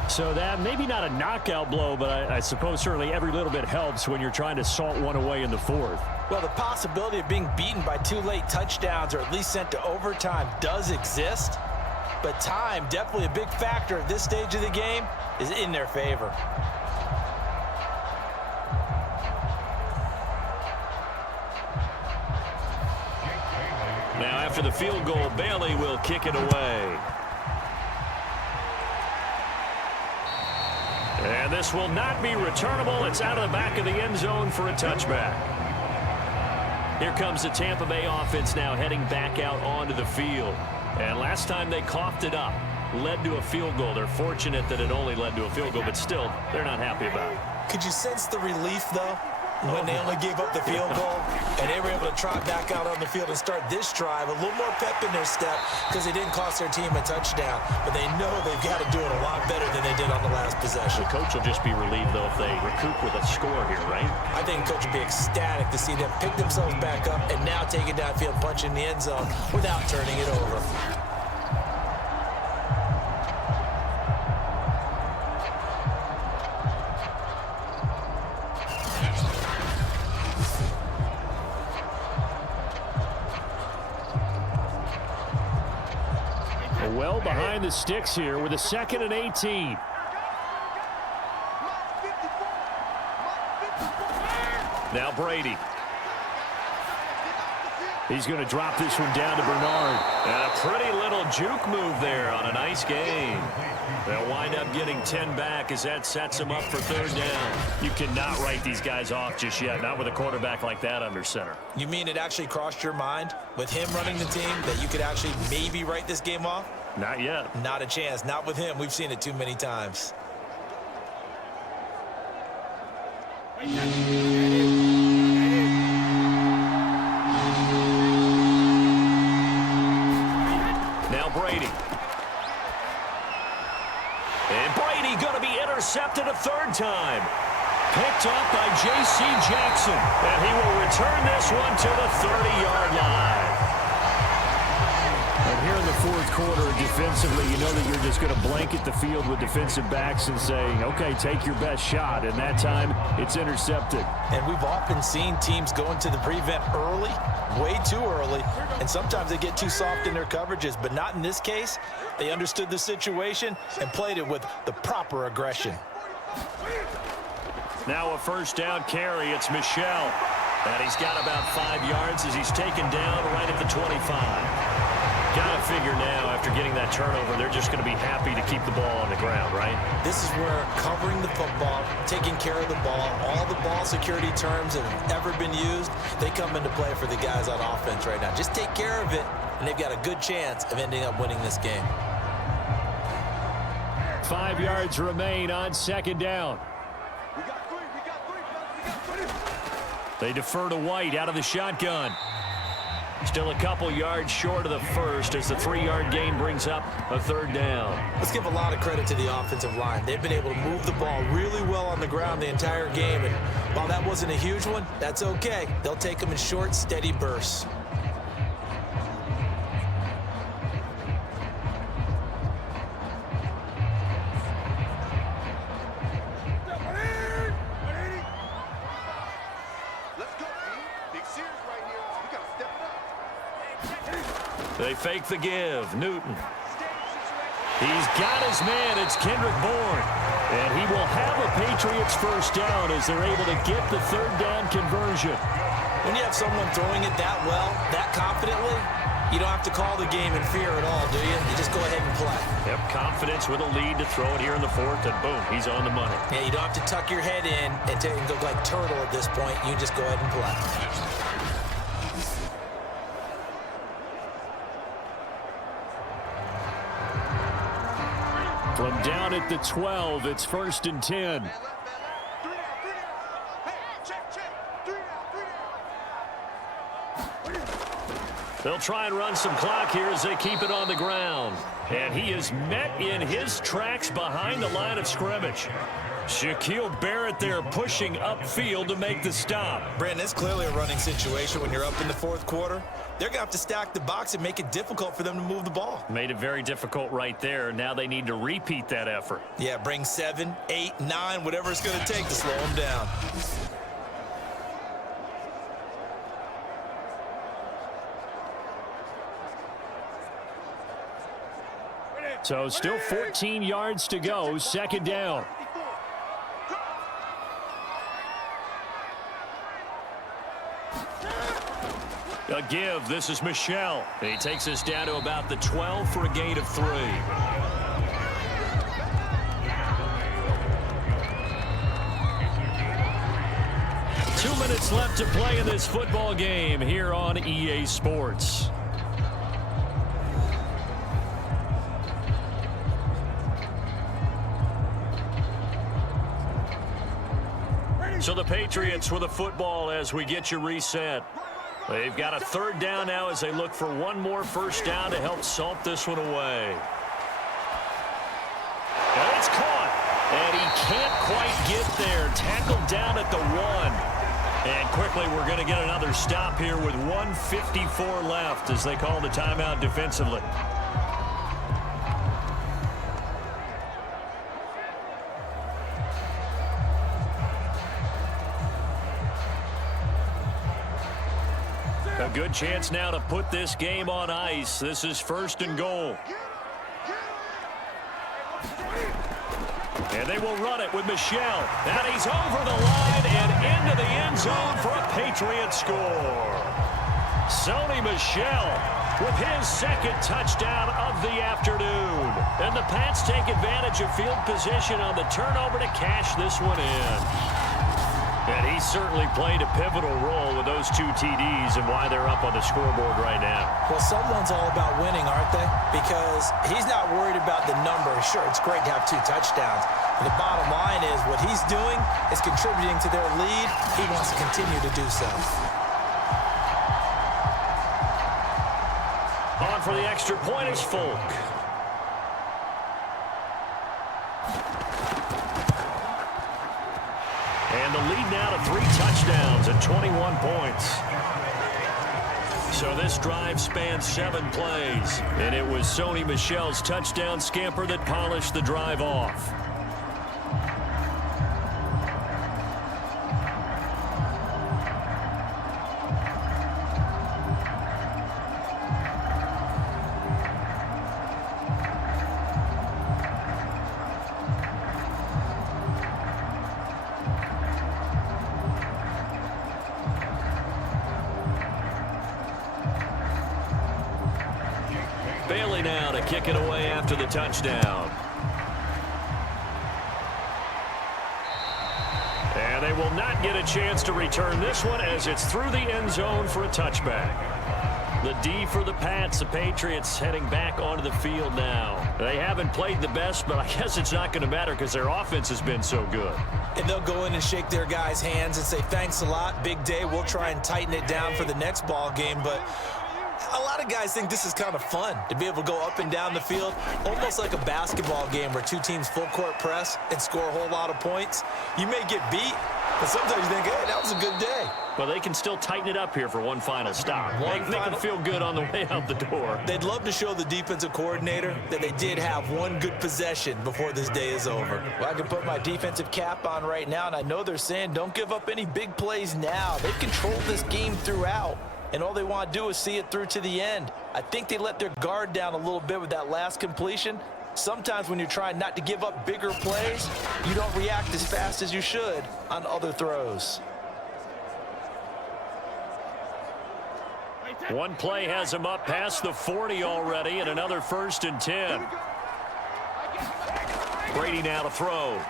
So that maybe not a knockout blow, but I suppose certainly every little bit helps when you're trying to salt one away in the fourth. Well, the possibility of being beaten by 2 late touchdowns or at least sent to overtime does exist. But time, definitely a big factor at this stage of the game, is in their favor. Now after the field goal, Bailey will kick it away. And this will not be returnable. It's out of the back of the end zone for a touchback. Here comes the Tampa Bay offense now heading back out onto the field. And last time they coughed it up, led to a field goal. They're fortunate that it only led to a field goal, but still, they're not happy about it. Could you sense the relief, though, when they only gave up the field goal and they were able to trot back out on the field and start this drive a little more pep in their step because they didn't cost their team a touchdown, but they know they've got to do it a lot better than they did on the last possession. The coach will just be relieved, though, if they recoup with a score here, right? I think the coach will be ecstatic to see them pick themselves back up and now take it downfield, punch in the end zone without turning it over. Well behind the sticks here with a 2nd and 18. Now Brady. He's going to drop this one down to Bernard. And a pretty little juke move there on a nice game. They'll wind up getting 10 back as that sets them up for third down. You cannot write these guys off just yet, not with a quarterback like that under center. You mean it actually crossed your mind with him running the team that you could actually maybe write this game off? Not yet. Not a chance. Not with him. We've seen it too many times. Now Brady. And Brady going to be intercepted a third time. Picked off by J.C. Jackson. And he will return this one to the 30-yard line. And here in the fourth quarter, defensively, you know that you're just going to blanket the field with defensive backs and say, okay, take your best shot. And that time, it's intercepted. And we've often seen teams go into the prevent early, way too early, and sometimes they get too soft in their coverages, but not in this case. They understood the situation and played it with the proper aggression. Now a first down carry. It's Michel. And he's got about 5 yards as he's taken down right at the 25. Got to figure now, after getting that turnover, they're just going to be happy to keep the ball on the ground, right? This is where covering the football, taking care of the ball, all the ball security terms that have ever been used, they come into play for the guys on offense right now. Just take care of it, and they've got a good chance of ending up winning this game. 5 yards remain on second down. They defer to White out of the shotgun. Still a couple yards short of the first as the 3-yard gain brings up a 3rd down. Let's give a lot of credit to the offensive line. They've been able to move the ball really well on the ground the entire game, and while that wasn't a huge one, that's okay. They'll take them in short, steady bursts. They fake the give. Newton. He's got his man. It's Kendrick Bourne. And he will have a Patriots first down as they're able to get the 3rd down conversion. When you have someone throwing it that well, that confidently, you don't have to call the game in fear at all, do you? You just go ahead and play. Yep, confidence with a lead to throw it here in the 4th, and boom, he's on the money. Yeah, you don't have to tuck your head in and go like turtle at this point. You just go ahead and play. From down at the 12, it's 1st and 10. They'll try and run some clock here as they keep it on the ground. And he is met in his tracks behind the line of scrimmage. Shaquille Barrett there pushing upfield to make the stop. Brandon, it's clearly a running situation when you're up in the 4th quarter. They're going to have to stack the box and make it difficult for them to move the ball. Made it very difficult right there. Now they need to repeat that effort. Yeah, bring 7, 8, 9, whatever it's going to take to slow them down. So still 14 yards to go, 2nd down. A give. This is Michel. He takes us down to about the 12 for a gain of 3. Two minutes left to play in this football game here on EA Sports. So the Patriots with a football as we get you reset. They've got a 3rd down now as they look for one more first down to help salt this one away. And it's caught. And he can't quite get there. Tackled down at the 1. And quickly we're going to get another stop here with 1:54 left as they call the timeout defensively. A good chance now to put this game on ice. This is 1st and goal. And they will run it with Michel. And he's over the line and into the end zone for a Patriot score. Sony Michel with his 2nd touchdown of the afternoon. And the Pats take advantage of field position on the turnover to cash this one in. And he certainly played a pivotal role with those 2 TDs and why they're up on the scoreboard right now. Well, someone's all about winning, aren't they? Because he's not worried about the number. Sure, it's great to have 2 touchdowns. But the bottom line is what he's doing is contributing to their lead. He wants to continue to do so. On for the extra point is Folk. And the lead now to 3 touchdowns and 21 points. So this drive spans 7 plays. And it was Sony Michel's touchdown scamper that polished the drive off. Bailey now to kick it away after the touchdown. And they will not get a chance to return this one as it's through the end zone for a touchback. The D for the Pats, the Patriots heading back onto the field now. They haven't played the best, but I guess it's not going to matter because their offense has been so good. And they'll go in and shake their guys' hands and say, thanks a lot, big day. We'll try and tighten it down for the next ball game, but A lot of guys think this is kind of fun, to be able to go up and down the field, almost like a basketball game where two teams full court press and score a whole lot of points. You may get beat, but sometimes you think, hey, that was a good day. Well, they can still tighten it up here for one final stop. Make them feel good on the way out the door. They'd love to show the defensive coordinator that they did have one good possession before this day is over. Well, I can put my defensive cap on right now, and I know they're saying don't give up any big plays now. They've controlled this game throughout, and all they want to do is see it through to the end. I think they let their guard down a little bit with that last completion. Sometimes when you're trying not to give up bigger plays, you don't react as fast as you should on other throws. One play has him up past the 40 already, and another 1st and 10. Brady now to throw.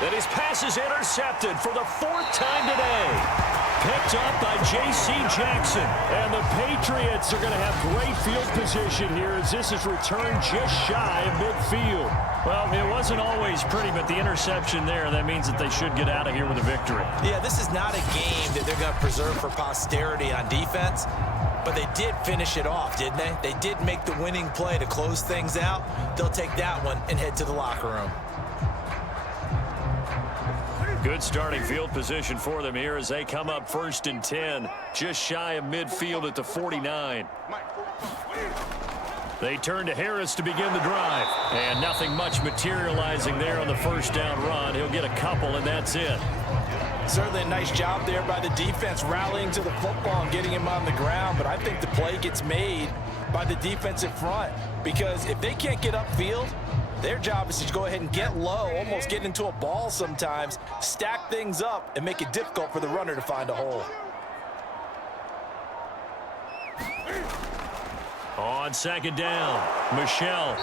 And his pass is intercepted for the 4th time today. Picked up by J.C. Jackson. And the Patriots are going to have great field position here as this is returned just shy of midfield. Well, it wasn't always pretty, but the interception there, that means that they should get out of here with a victory. Yeah, this is not a game that they're going to preserve for posterity on defense, but they did finish it off, didn't they? They did make the winning play to close things out. They'll take that one and head to the locker room. Good starting field position for them here as they come up 1st and 10, just shy of midfield at the 49. They turn to Harris to begin the drive, and nothing much materializing there on the 1st down run. He'll get a couple, and that's it. Certainly a nice job there by the defense rallying to the football and getting him on the ground, but I think the play gets made by the defensive front because if they can't get upfield, their job is to go ahead and get low, almost get into a ball sometimes, stack things up, and make it difficult for the runner to find a hole. On 2nd down, Michel.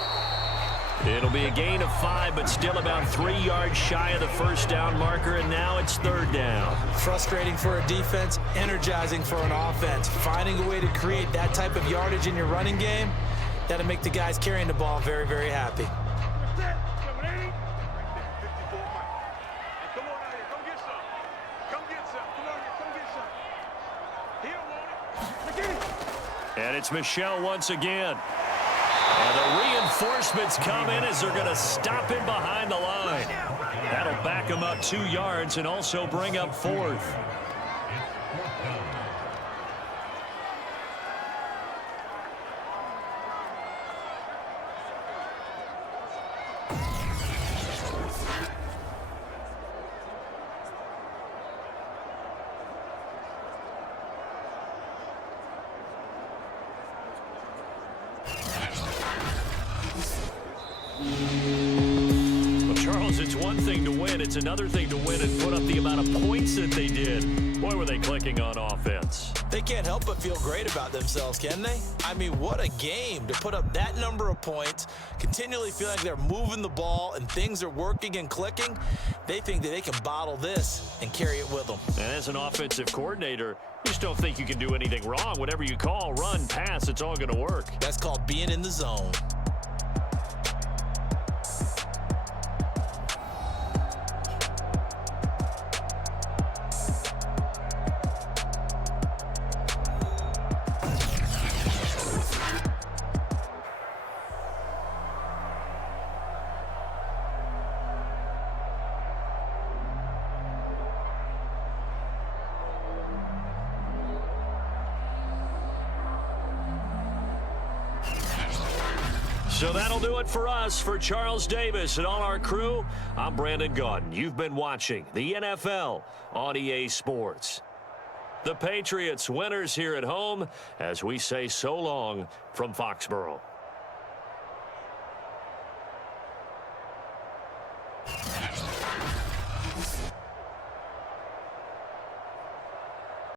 It'll be a gain of 5, but still about 3 yards shy of the 1st down marker, and now it's 3rd down. Frustrating for a defense, energizing for an offense. Finding a way to create that type of yardage in your running game, that'll make the guys carrying the ball very, very happy. And it's Michel once again. And the reinforcements come in as they're going to stop him behind the line. That'll back him up 2 yards and also bring up 4th. It's one thing to win. It's another thing to win and put up the amount of points that they did. Boy, were they clicking on offense. They can't help but feel great about themselves, can they? I mean, what a game to put up that number of points, continually feel like they're moving the ball and things are working and clicking. They think that they can bottle this and carry it with them. And as an offensive coordinator, you just don't think you can do anything wrong. Whatever you call, run, pass, it's all going to work. That's called being in the zone. So that'll do it for us. For Charles Davis and all our crew, I'm Brandon Gaudin. You've been watching the NFL on EA Sports. The Patriots winners here at home as we say so long from Foxborough.